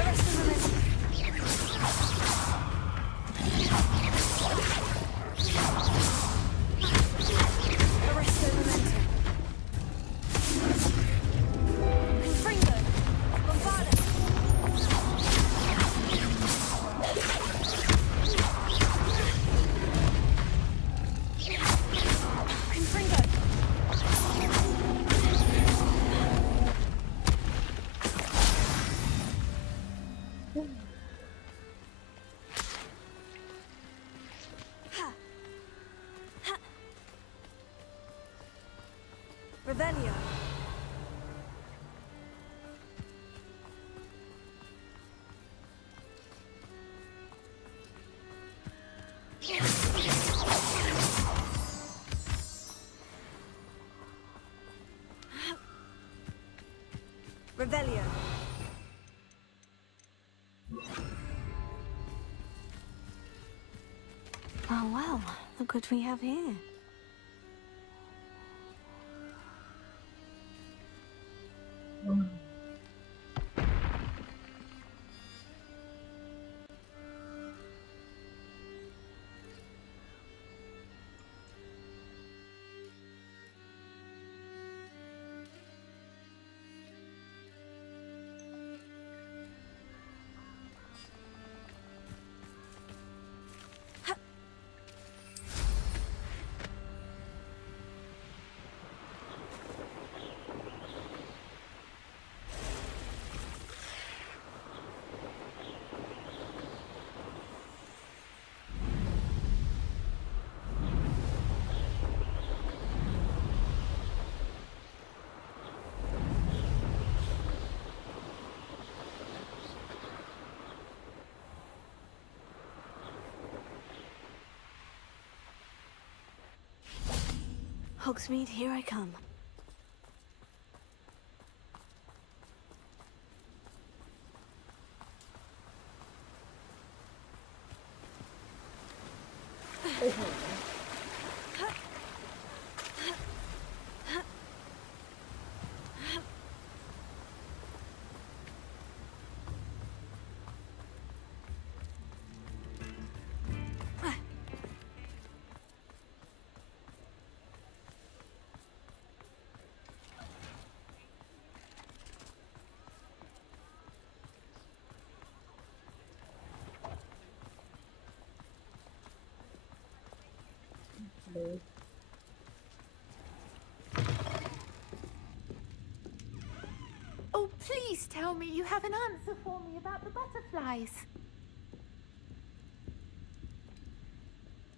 Arrest the momentum. Arrest the momentum. Confringo. Bombarda. Confringo. Revelio. Revelio. Oh well, look what we have here. Hogsmeade, here I come. Oh, please tell me you have an answer for me about the butterflies.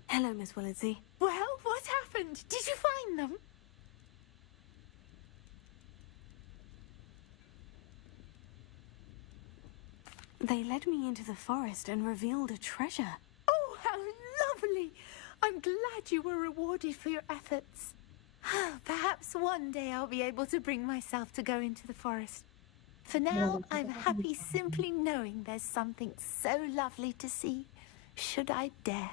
Hello, Miss Willardsey. Well, what happened? Did you find them? They led me into the forest and revealed a treasure. Oh, how lovely! I'm glad you were rewarded for your efforts. Perhaps one day I'll be able to bring myself to go into the forest. For now, I'm happy simply knowing there's something so lovely to see, should I dare.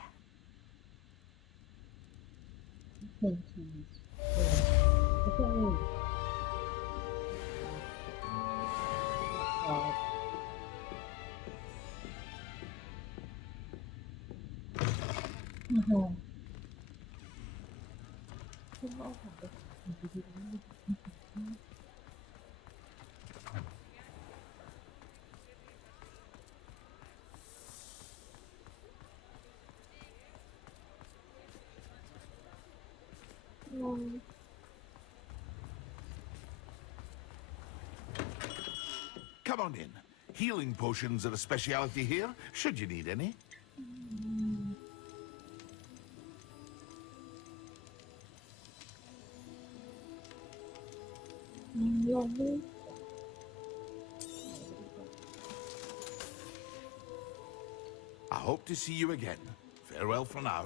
Come on in. Healing potions are a speciality here, should you need any. I hope to see you again. Farewell for now.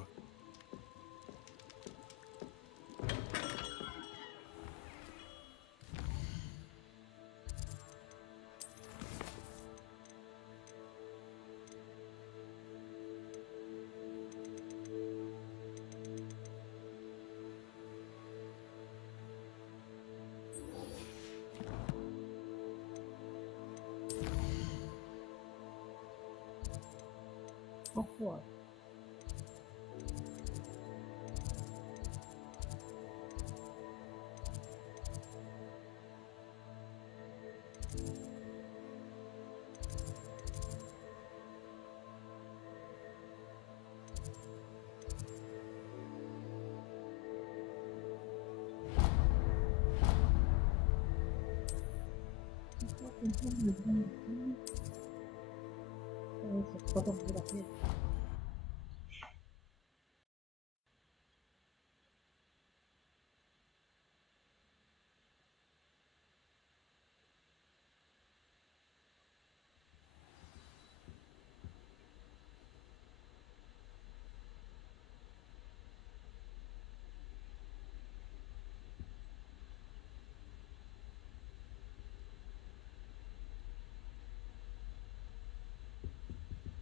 Hogwarts.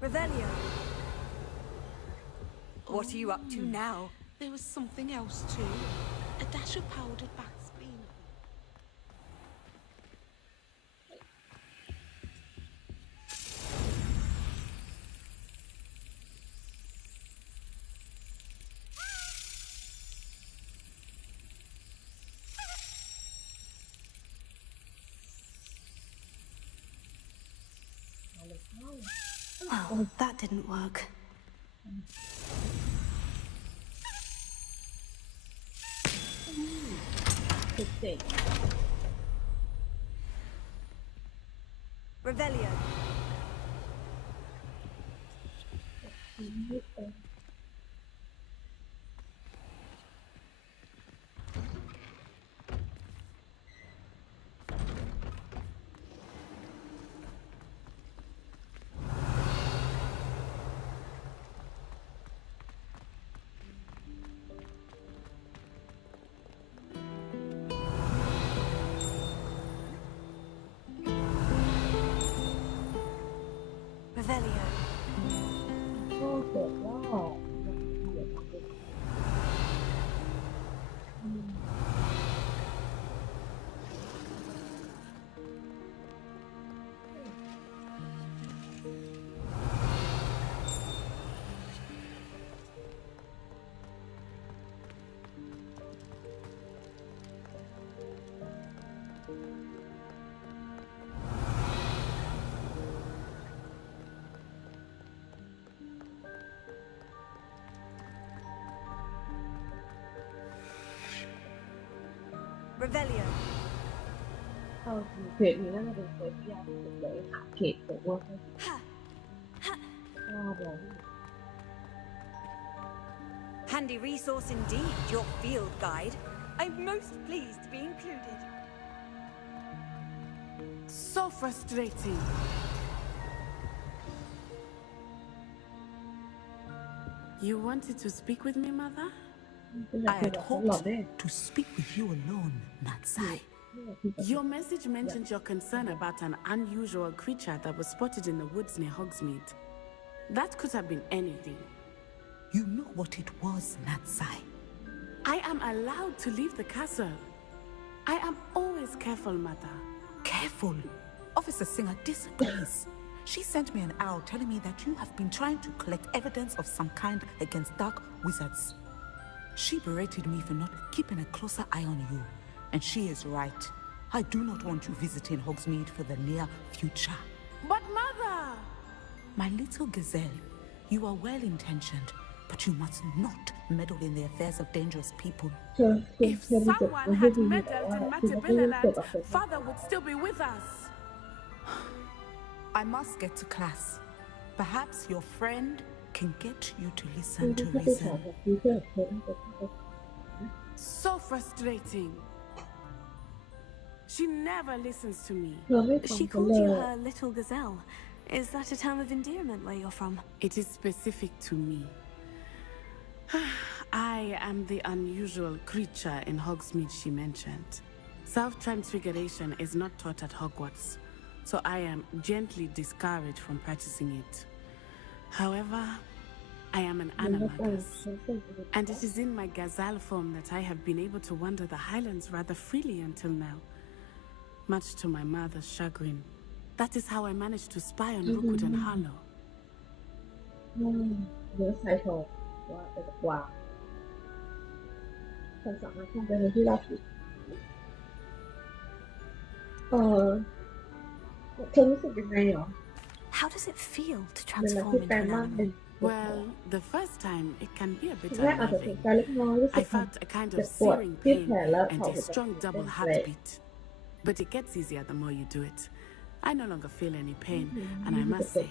Revelio. What are you up to now? There was something else too. A dash of powdered bath's bean. เอาเลยเข้า Well, that didn't work. เจ๋ง Revelio. ไม่เป็น Revelio. ก็เกิดว่าเดี๋ยวทำเป็น Revelio. เอาจริงเพจนี้น่าจะเป็นเควสที่ยากที่สุดเลยหาเพจแต่ว่าก็บอก Handy resource indeed, your field guide. I'm most pleased to be included. So frustrating. You wanted to speak with me, Mother? เป็นอยาก I คุย had กับเขาหรอ hoped แม่ to speak with you alone, Natsai. Your message mentioned your concern about an unusual creature that was spotted in the woods near Hogsmeade. That could have been anything. You know what it was, Natsai. I am allowed to leave the castle. I am always careful, Mother. Careful. Officer Singer disagrees. She sent me an arrow telling me that you have been trying to collect evidence of some kind against dark wizards. She berated me for not keeping a closer eye on you. And she is right. I do not want you visiting Hogsmeade for the near future. But Mother! My little gazelle, you are well-intentioned, but you must not meddle in the affairs of dangerous people. If someone had meddled in Matabillaland, Father would still be with us. I must get to class. Perhaps your friend can get you to listen to reason. So frustrating. She never listens to me. She called you her little gazelle. Is that a term of endearment where you're from? It is specific to me. I am the unusual creature in Hogsmeade she mentioned. Self-transfiguration is not taught at Hogwarts, so I am gently discouraged from practicing it. However, I am an animagus, and it is in my gazelle form that I have been able to wander the Highlands rather freely until now. Much to my mother's chagrin. That is how I managed to spy on Rookwood and Harlow. เนื้อสายทองว่าไปจากวางฉันสามารถเข้าไปในที่ราบสูงเธอรู้สึกยังไงเหรอ How does it feel to เวลา transform ที่ into แปลง an ร่างเป็น animal? Well, the first time it can be a bit แรกอาจจะเสีย unnerving. ใจเล็กน้อยรู้สึ I ก felt a kind of เจ็บปวด searing ที่ pain แผลและ and เผา a strong double heartbeat. But it gets easier the more you do it. I no longer feel any pain, and I must say,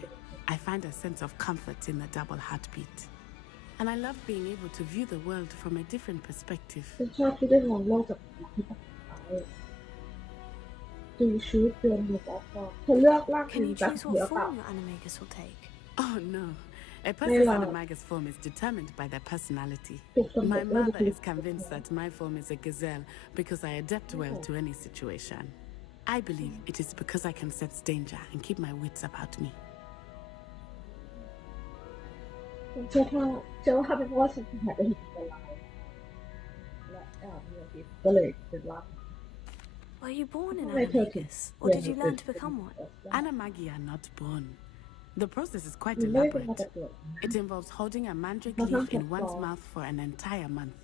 I find a sense of comfort in the double heartbeat. And I love being able to view the world from a different perspective. ฉันชอบที่ได้มองโลกจากมุมที่ต่างๆDo you choose your move of form เธอเลือกร่าง Can you แบบ choose เดียว what เปล่า form your animagus will take? Oh no. A person's Mela. animagus form is determined by their personality.ถูกกำหน My ดด้วย mother วิธี is convinced that my form is a gazelle because I adapt well to any situation. I believe it is because I can sense danger and keep my wits about me. ฉันเชื่อว่าเป็นเพราะว่าฉันหายไปเห็นอันตรายและมีอาทิตย์ก็เลยเป็นร่าง Were you born in ทำไมเธอถึง Animagus, or did you learn to become one? Animagi are not born. The process is quite มันไม่ได้เป็นมา elaborate. จากเกิด It involves holding a mandrake Nó leaf không in thật one's to. mouth for an entire month,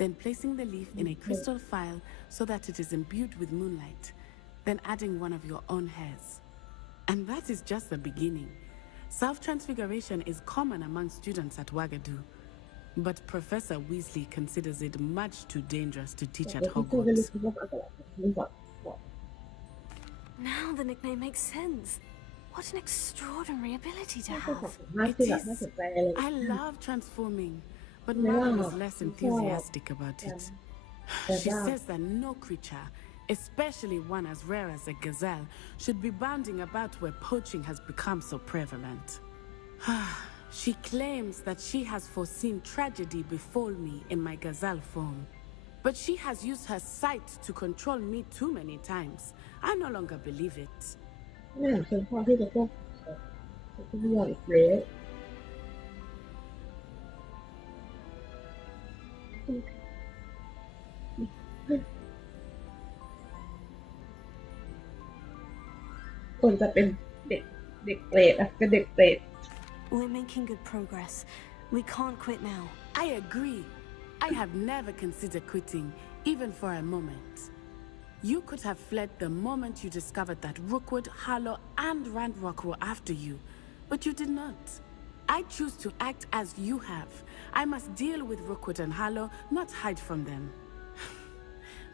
then placing the leaf in a crystal phial so that it is imbued with moonlight, then adding one of your own hairs. And that is just the beginning. Self-transfiguration is common among students at Wagadu, but Professor Weasley considers it much too dangerous to teach at แต่ที่เธอไม่รู้ Hogwarts. คือว่าอันตรายมันแบบบอก Now the nickname makes sense. What an extraordinary ability to น่าจะ have. สัมภาษณ์คือแบบน่าสนใจอะไร I love transforming, but Yeah. Mother is less Yeah. enthusiastic about it. Yeah. She says that no creature, especially one as rare as a gazelle, should be bounding about where poaching has become so prevalent. She claims that she has foreseen tragedy befall me in my gazelle form. But she has used her sight to control me too many times. I no longer believe it. ไม่เห็นฉันพอที่จะควบคุมฉันก็ไม่ยอมอีกเลย คนจะเป็นเด็กเปรตอะเป็นเด็กเปรต We're making good progress. We can't quit now. I agree. I have never considered quitting, even for a moment. You could have fled the moment you discovered that Rookwood, Harlow, and Randrock were after you, but you did not. I choose to act as you have. I must deal with Rookwood and Harlow, not hide from them.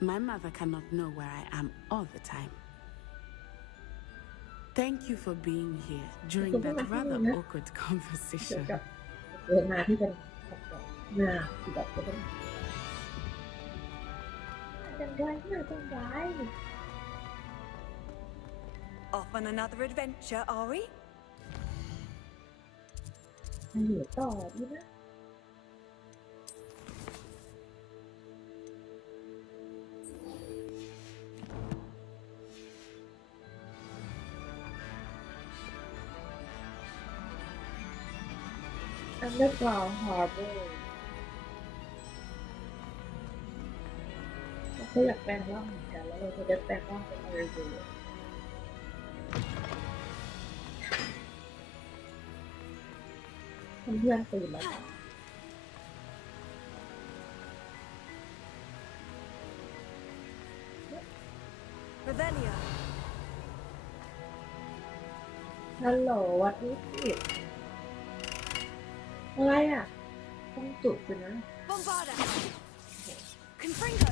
My mother cannot know where I am all the time. Thank you for being here during that rather awkward เกี่ยว conversation. กับนาที่เป็นขับต่อนาที่แบบจะเป็นจังไรจังไร Off on another adventure, are we? เหลือต่อดีนะUnderground Harbor เราก็อยากแปลงร่างเหมือนกันแล้วเราจะได้แปลงร่างเป็นอะไรดีเพื่อนๆตื่นแล้วค่ะ Revelio. ฮัลโหลวัดนี้สิอะไรอ่ะต้องจุดสินะ Bombarda. Confringo.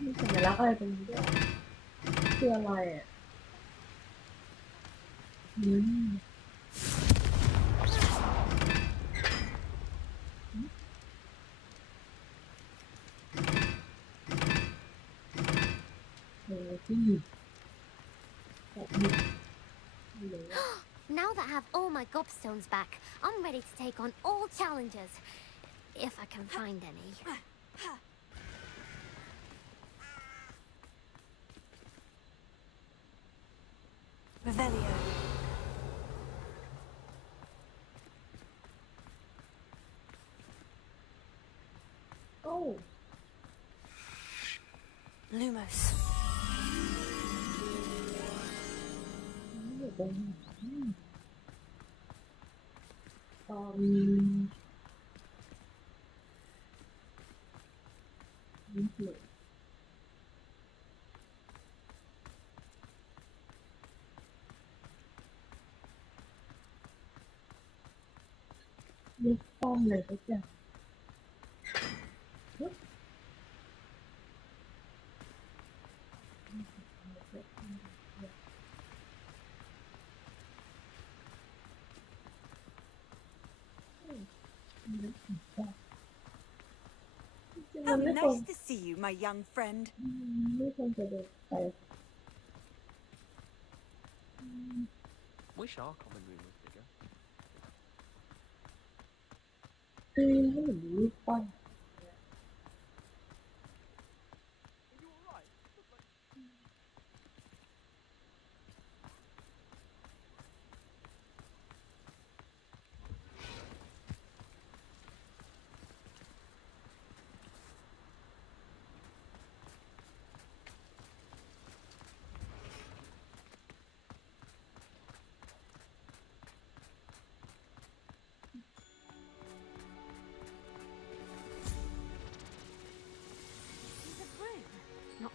มีสัญลักษณ์อะไรตรงนี้ด้วยคืออะไรอ่ะNow that I have all my gobstones back, I'm ready to take on all challenges. If I can find any. Revelio. Oh. Lumos. Nước con này có chả How nice to see you, my young friend. Wish our common room was bigger. ให้เหมือนลูกป้อน Are you alright?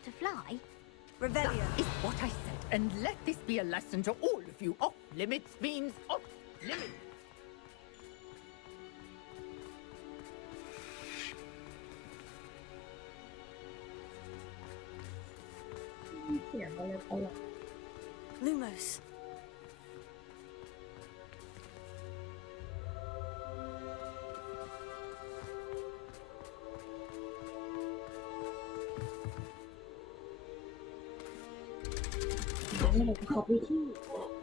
to fly? Revelio. Is what I said, and let this be a lesson to all of you. Off limits means off limits. เสียงอะไรประหลาด Lumos. นี่เราจะขอไปที่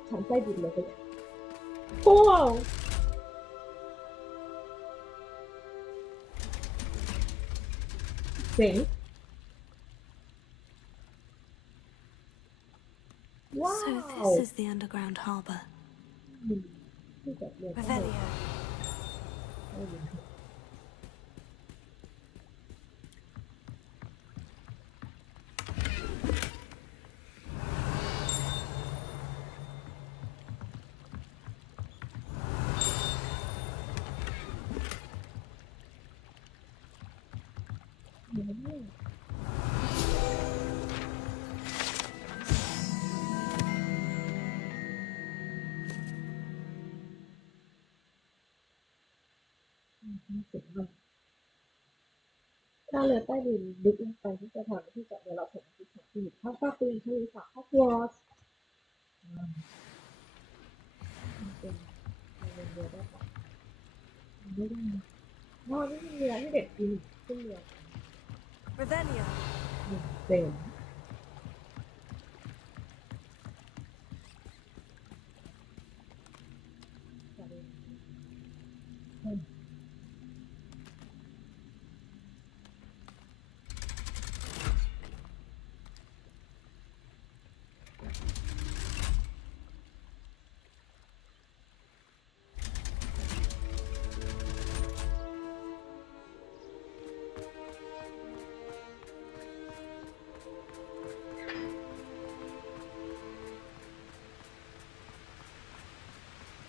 ชั้นใต้ดินเลยไปโอ้เจ๋งว้าว So this is the underground harbour. ที่แบบเรือ Revelio. ถ้าเรือใต้ดินลึกลงไปที่สถานที่จอดเรือเราสามารถที่จะที่เข้าฟ้าปืนทะเลสาบฮอกวอตส์เป็นเรือได้ปะไม่ได้นอกนี่เป็นเรือที่เด็กกินขึ้นเรือ Revelio. เจ๋ง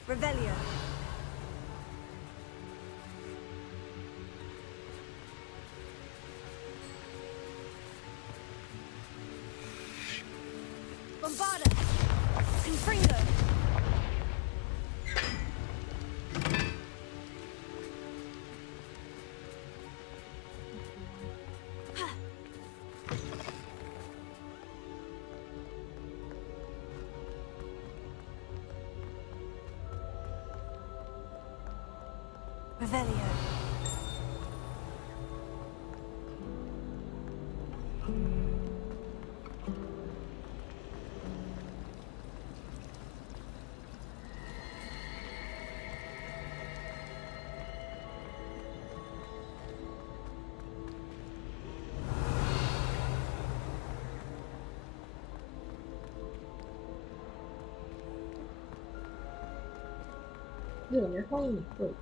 Revelio. Bombarda. Confringo. Revelio.อยู่ในห้องฝึก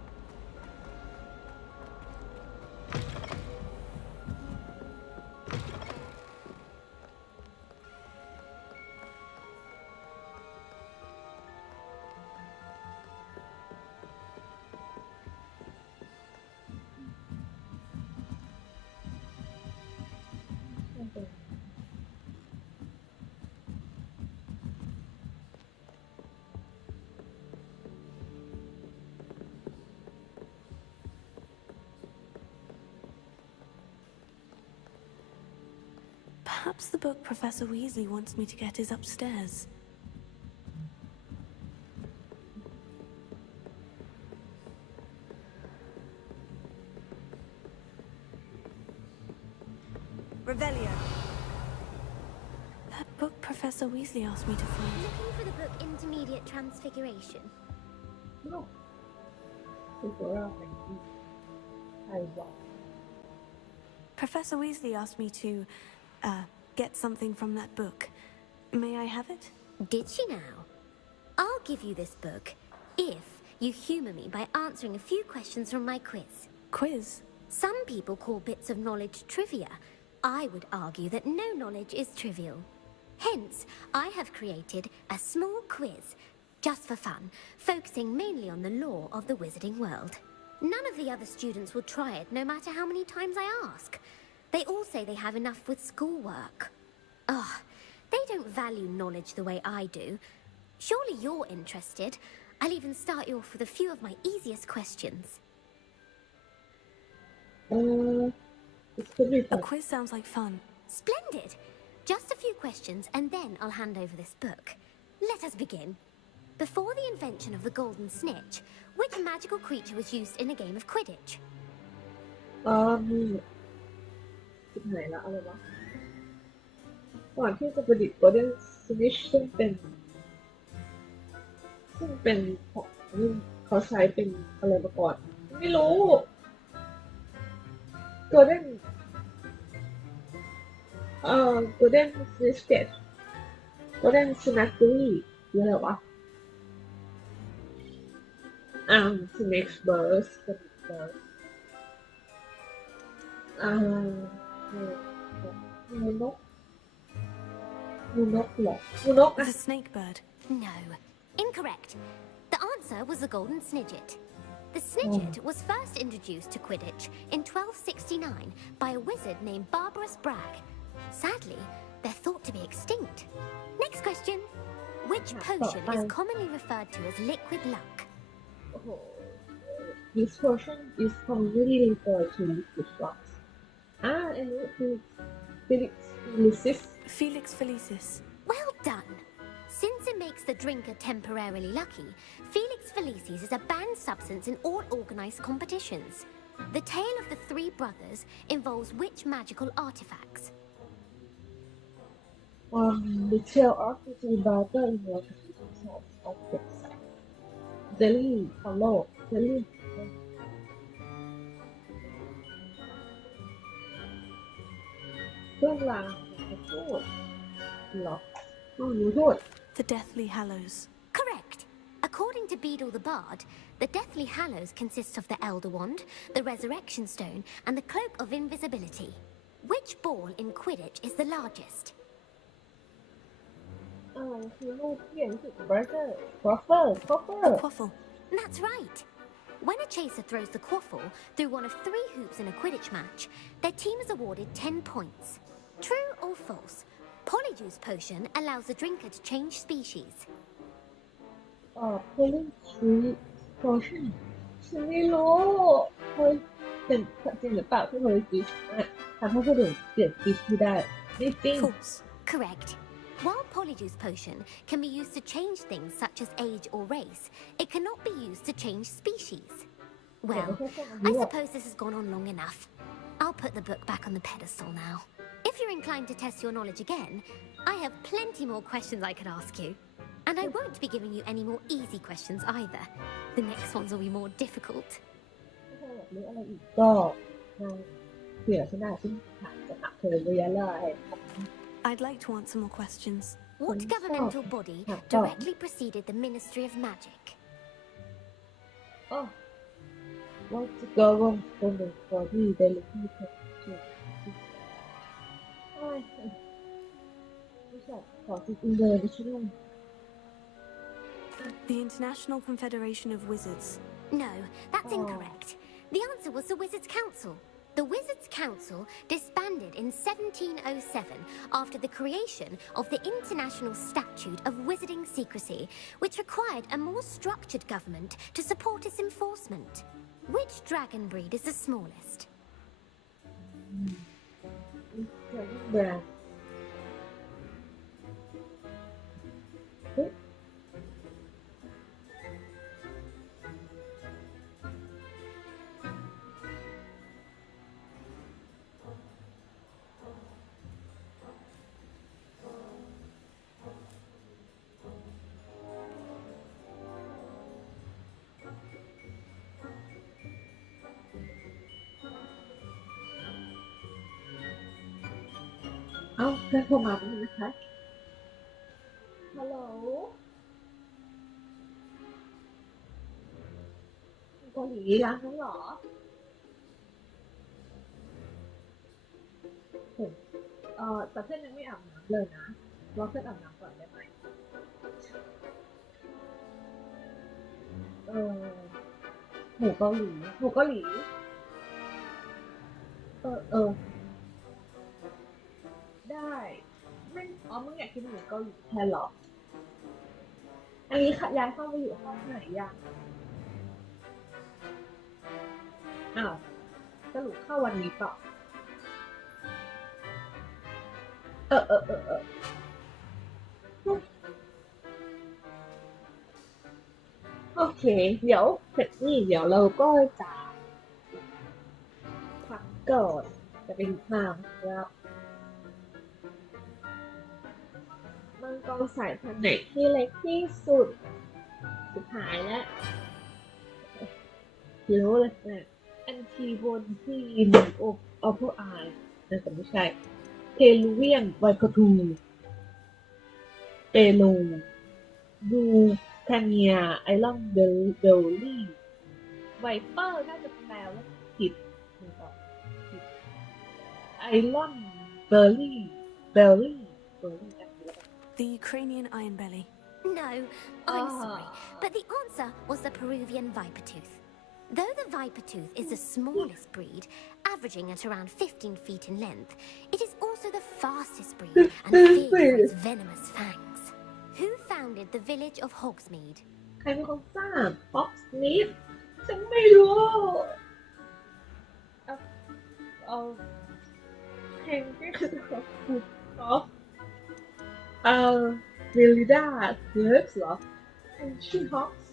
Perhaps the book Professor Weasley wants me to get is upstairs. Revelio. That book Professor Weasley asked me to find. Looking for the book Intermediate Transfiguration. No. คือตัวเราเป็นที่ใครบอก Professor Weasley asked me to, get something from that book. May I have it? Did she now? I'll give you this book if you humour me by answering a few questions from my quiz. Quiz? Some people call bits of knowledge trivia. I would argue that no knowledge is trivial. Hence, I have created a small quiz, just for fun, focusing mainly on the lore of the wizarding world. None of the other students will try it, no matter how many times I ask. They all say they have enough with schoolwork. Oh, they don't value knowledge the way I do. Surely you're interested. I'll even start you off with a few of my easiest questions. This could be A fun. quiz sounds like fun. Splendid! Just a few questions and then I'll hand over this book. Let us begin. Before the invention of the golden snitch, which magical creature was used in a game of Quidditch? สุดไหนละอะไรวะก่อนที่จะประดิษฐ์ Golden Snitch ซึ่งเป็นของเขาใช้เป็นอะไรมาก่อนไม่รู้ Golden Golden Snitch Golden Snatchery คืออะไรวะSnake Burstงูนกเหรองูนก The snake bird. No. Incorrect. The answer was the golden snidget. The snidget was first introduced to Quidditch in 1269 by a wizard named Barbarous Bragg. Sadly, they're thought to be extinct. Next question. Which potion is commonly referred to as liquid luck? This potion is commonly referred to liquid luck. And it is Felix Felicis. Felix Felicis. Well done. Since it makes the drinker temporarily lucky, Felix Felicis is a banned substance in all organized competitions. The tale of the three brothers involves which magical artifacts? The tale of the three brothers involves objects. Jelly, hollow, jelly. เครื่องรางของโทษเหรอรู้โทษ The Deathly Hallows. Correct. According to Beedle the Bard, the Deathly Hallows consists of the Elder Wand, the Resurrection Stone, and the Cloak of Invisibility. Which ball in Quidditch is the largest? คือลูกที่รู้สึก Burger Quaffle A quaffle. That's right. When a chaser throws the quaffle through one of 3 hoops in a Quidditch match, their team is awarded 10 points. True or false? Polyjuice potion allows the drinker to change species. Polyjuice potion ฉันไม่รู้เคยเป็นจริงหรือเปล่าที่ Polyjuice ทำให้ผู้อื่นเปลี่ยน species ได้ไม่จริง False. Correct. While Polyjuice potion can be used to change things such as age or race, it cannot be used to change species. Well, I suppose this has gone on long enough. I'll put the book back on the pedestal now. If you're inclined to test your knowledge again, I have plenty more questions I could ask you. And I won't be giving you any more easy questions either. The next ones will be more difficult. หรืออะไรอีกก็เผื่อฉันอาจจะถามเธอเรียนเลย I'd like to answer more questions. What governmental body directly preceded the Ministry of Magic? Oh, what government body directly preceded? ไม่ใช่ขอจริงๆเลยไม่ใช่ The International Confederation of Wizards. No, that's incorrect. The answer was the Wizards' Council. The Wizards' Council disbanded in 1707 after the creation of the International Statute of Wizarding Secrecy, which required a more structured government to support its enforcement. Which dragon breed is the smallest? Brand. Oh, เพื่อนโทรมาบ้างนะคะฮัลโหลเกาหลีร้านนั้นเหรอแต่เพื่อนยังไม่อาบน้ำเลยนะรอเพื่อนอาบน้ำก่อนได้ไหมหมูเกาหลีได้ ไม่มึงอยากกินหมูเกาหลีแทนเหรออันนี้ค่ะย้ายเข้าไปอยู่ห้องไหนยังอ้าวสรุปเข้าวันนี้เปล่าโอเคเดี๋ยวเสร็จนี่เดี๋ยวเราก็จะพักก่อนจะไปดูข้าวแล้วมังกรสายพันธุ์ไหนที่เล็กที่สุดสุดท้ายแล้วรู้เลยนะอันทีบนที่โอโพไอแต่ไม่ใช่เทลูเวียนไวโคทูเปโลดูคาเนียไอรอนเดลลี่ไวเปอร์น่าจะแปลว่าผิดไอรอนเบอร์รี่The Ukrainian iron belly. No, I'm sorry, but the answer was the Peruvian viper tooth. Though the viper tooth is the smallest breed, averaging at around 15 feet in length, it is also the fastest breed and feared for its venomous fangs. Who founded the village of Hogsmeade? ใครเป็นคนสร้าง Hogsmeade ฉันไม่รู้เพลงที่คือของเวลิดาเฮิร์กเหรอชื่อ Hogs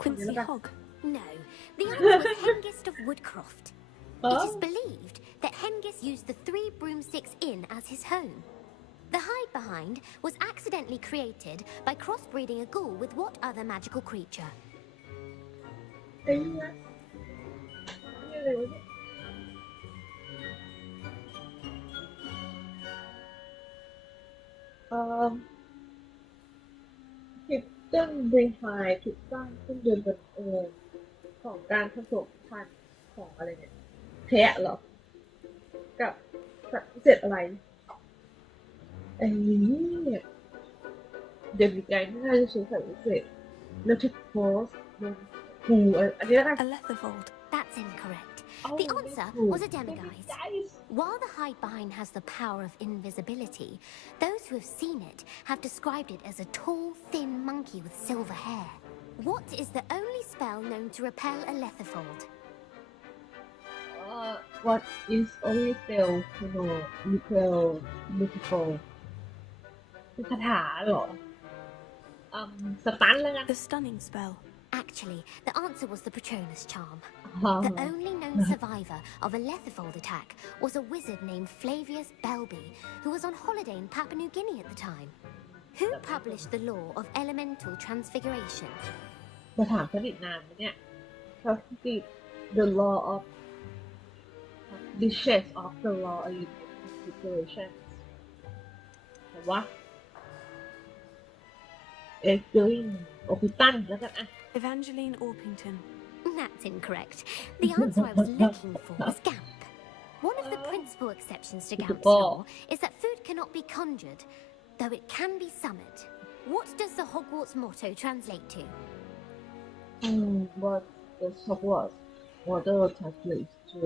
Quincy Hogg. No, the answer was Hengist of Woodcroft. It is believed that Hengist used the 3 broomsticks inn as his home. The hide-behind was accidentally created by crossbreeding a ghoul with what other magical creature? Hidden Behind ถูกสร้างขึ้นโดยบังเอิญของการผสมพันธุ์ของอะไรเนี่ยแพะเหรอกับสัตว์พิเศษอะไรไอ้นี่เนี่ยเดี๋ยวมีใจไม่น่าจะใช้สัตว์พิเศษแล้วที่โพสหูอันนี้อะไร A Letherfold. That's incorrect. The answer was a demiguise. While the hide-behind has the power of invisibility, those who have seen it have described it as a tall, thin monkey with silver hair. What is the only spell known to repel a Letherfold? What is only spell beautiful คือคาถาเหรอสตันแล้วกัน The stunning spell. Actually, the answer was the Patronus charm. The only known survivor of a Letherfold attack was a wizard named Flavius Belby, who was on holiday in Papua New Guinea at the time. Who published the law of elemental transfiguration? มาถามสนิทนานไหมเนี่ย The law of dishes of the law of transfiguration แต่ว่าOpitan แล้วกันอ่ะ Evangeline Orpington. That's incorrect. The answer I was looking for was Gamp. One of the principal exceptions to Gamp's law is that food cannot be conjured, though it can be summoned. What does the Hogwarts motto translate to? What does Hogwarts motto translate to?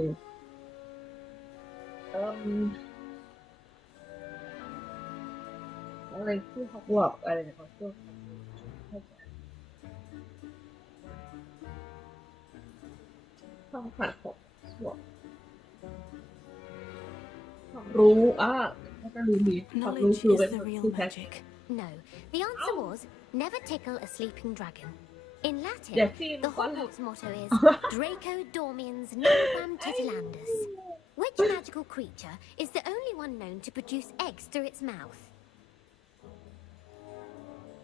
อะไรที่ Hogwarts อะไรเนี่ยเขาก็ความฝันของความรู้ก็จะรู้ดีความรู้ Knowledge คือ is เป็น the real คือแท้ magic. No, the answer was never tickle a sleeping dragon. In Latin, the Hogwarts motto is Draco Dormiens Nunquam Titilandus. Which magical creature is the only one known to produce eggs through its mouth?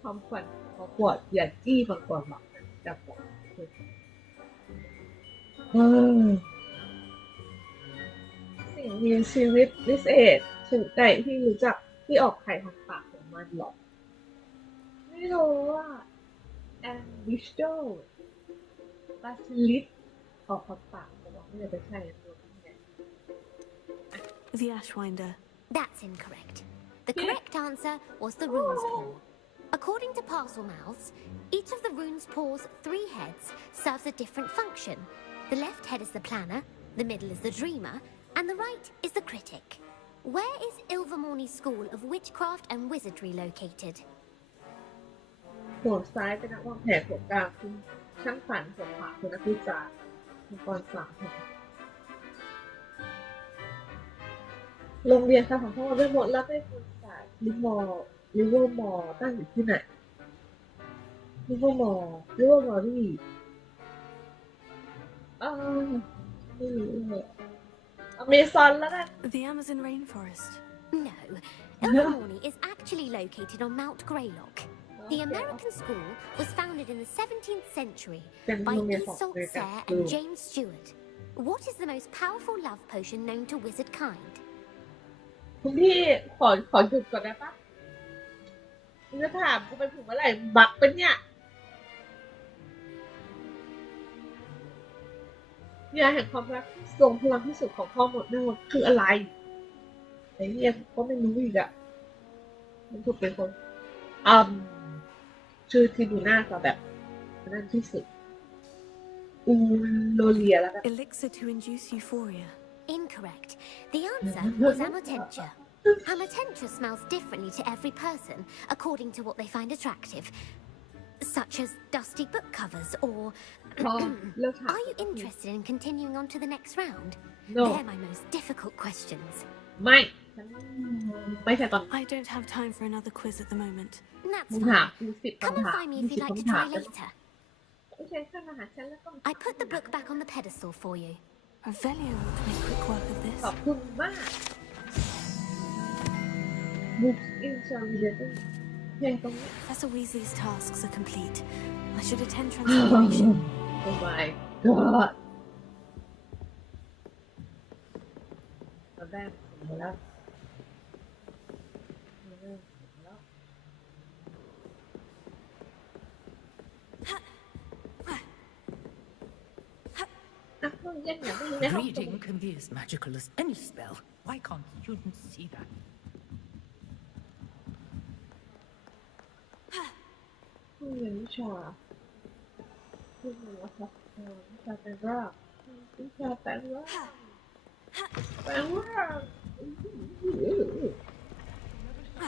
ความฝันของขวดอย่าจี้ฝันก่อนหรอกจับก่อนสิ่งมีชีวิตพิเศษถึงใดที่รู้จักที่ออกไข่ทางปากของมันหรอไม่รู้ว่าแอนบิสโตบาซิลิสออกทางปากแต่ว่าไม่ได้ใช่ตัวนี้ The Ashwinder. That's incorrect. The correct answer was the rune's paw. According to Parselmouths, each of the rune's paw's 3 heads serves a different function. The left head is the planner, the middle is the dreamer, and the right is the critic. Where is Ilvermorny School of Witchcraft and Wizardry located? หัวซ้ายเป็นนักวางแผนหัวกลางคือช่างฝันหัวขวาคือนักวิจารณ์มังกรสามโรงเรียนค่ะของพ่อเรื่องหมดแล้วเป็นคนศาสตร์ลิเวอร์มอร์ตั้งอยู่ที่ไหนลิเวอร์มอรี่ไม่รู้เลยอเมซอนแล้วกัน The Amazon rainforest. No, Ilvermorny is actually located on Mount Greylock. The American school was founded in the 17th century by Iseult Sayre and James Stewart. What is the most powerful love potion known to wizard kind? คุณพี่ขอหยุดก่อนได้ปะมึงจะถามกูไปถึงเมื่อไหร่บักเป็นเนี่ยยาแห่งความรักที่ทรงพลังที่สุดของพ่อหมดนั่นคืออะไรไอ้เนี่ยก็ไม่รู้อีกอะมันถูกเป็นคนชื่อที่ดูน่าจะแบบนั่นที่สุดโลเลียแล้วกัน Elixir to induce euphoria. Incorrect. The answer was Amotentia. Amotentia smells differently to every person according to what they find attractive, such as dusty book covers or... Are you interested in continuing on to the next round? No. They're my most difficult questions. ไม่ใช่ตอน I don't have time for another quiz at the moment. That's fine. Come and find me if you'd like to try later. I put the book back on the pedestal for you. Revelio will make quick work of this. ขอบคุณมาก Books in Translation เพลงตรงนี้ Professor Weasley's tasks are complete. I should attend transfiguration. Oh my god ตอนแรกผมแล้วReading can be as magical as any spell. Why can't students see that? เรียนวิชาที่เรียนวิชาแปลงร่างวิชาแปลงร่าง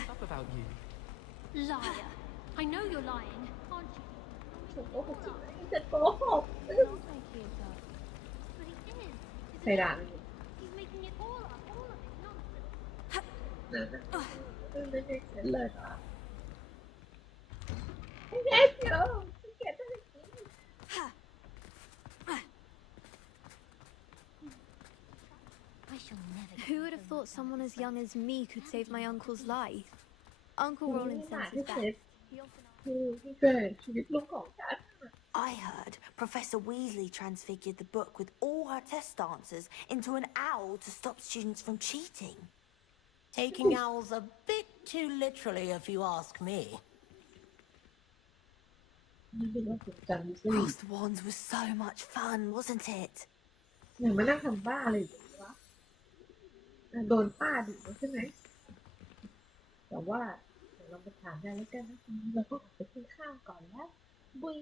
Stuff about you. Liar. I know you're lying, aren't you? จะโกหก But he is. ใครด่าเลย He's making it all up, all of it nonsense. ไม่ได้เสร็จเลยอ่ะเฮ้ยเดี๋ยวเก็บได้จริง I shall never. Who would have thought someone as young as me could save my uncle's life? Uncle Roland sends his best. คือที่เกิดชีวิตลูกของฉัน I heard Professor Weasley transfigured the book with all her test answers into an owl to stop students from cheating. Taking owls a bit too literally, if you ask me. Crossed wands was so much fun, wasn't it? อย่างมานั่งทำบ้าอะไรอยู่วะโดนป้าดุใช่ไหมแต่ว่าเดี๋ยวเราไปถามได้แล้วกันนะเราก็ไปกินข้าวก่อนแล้วบุย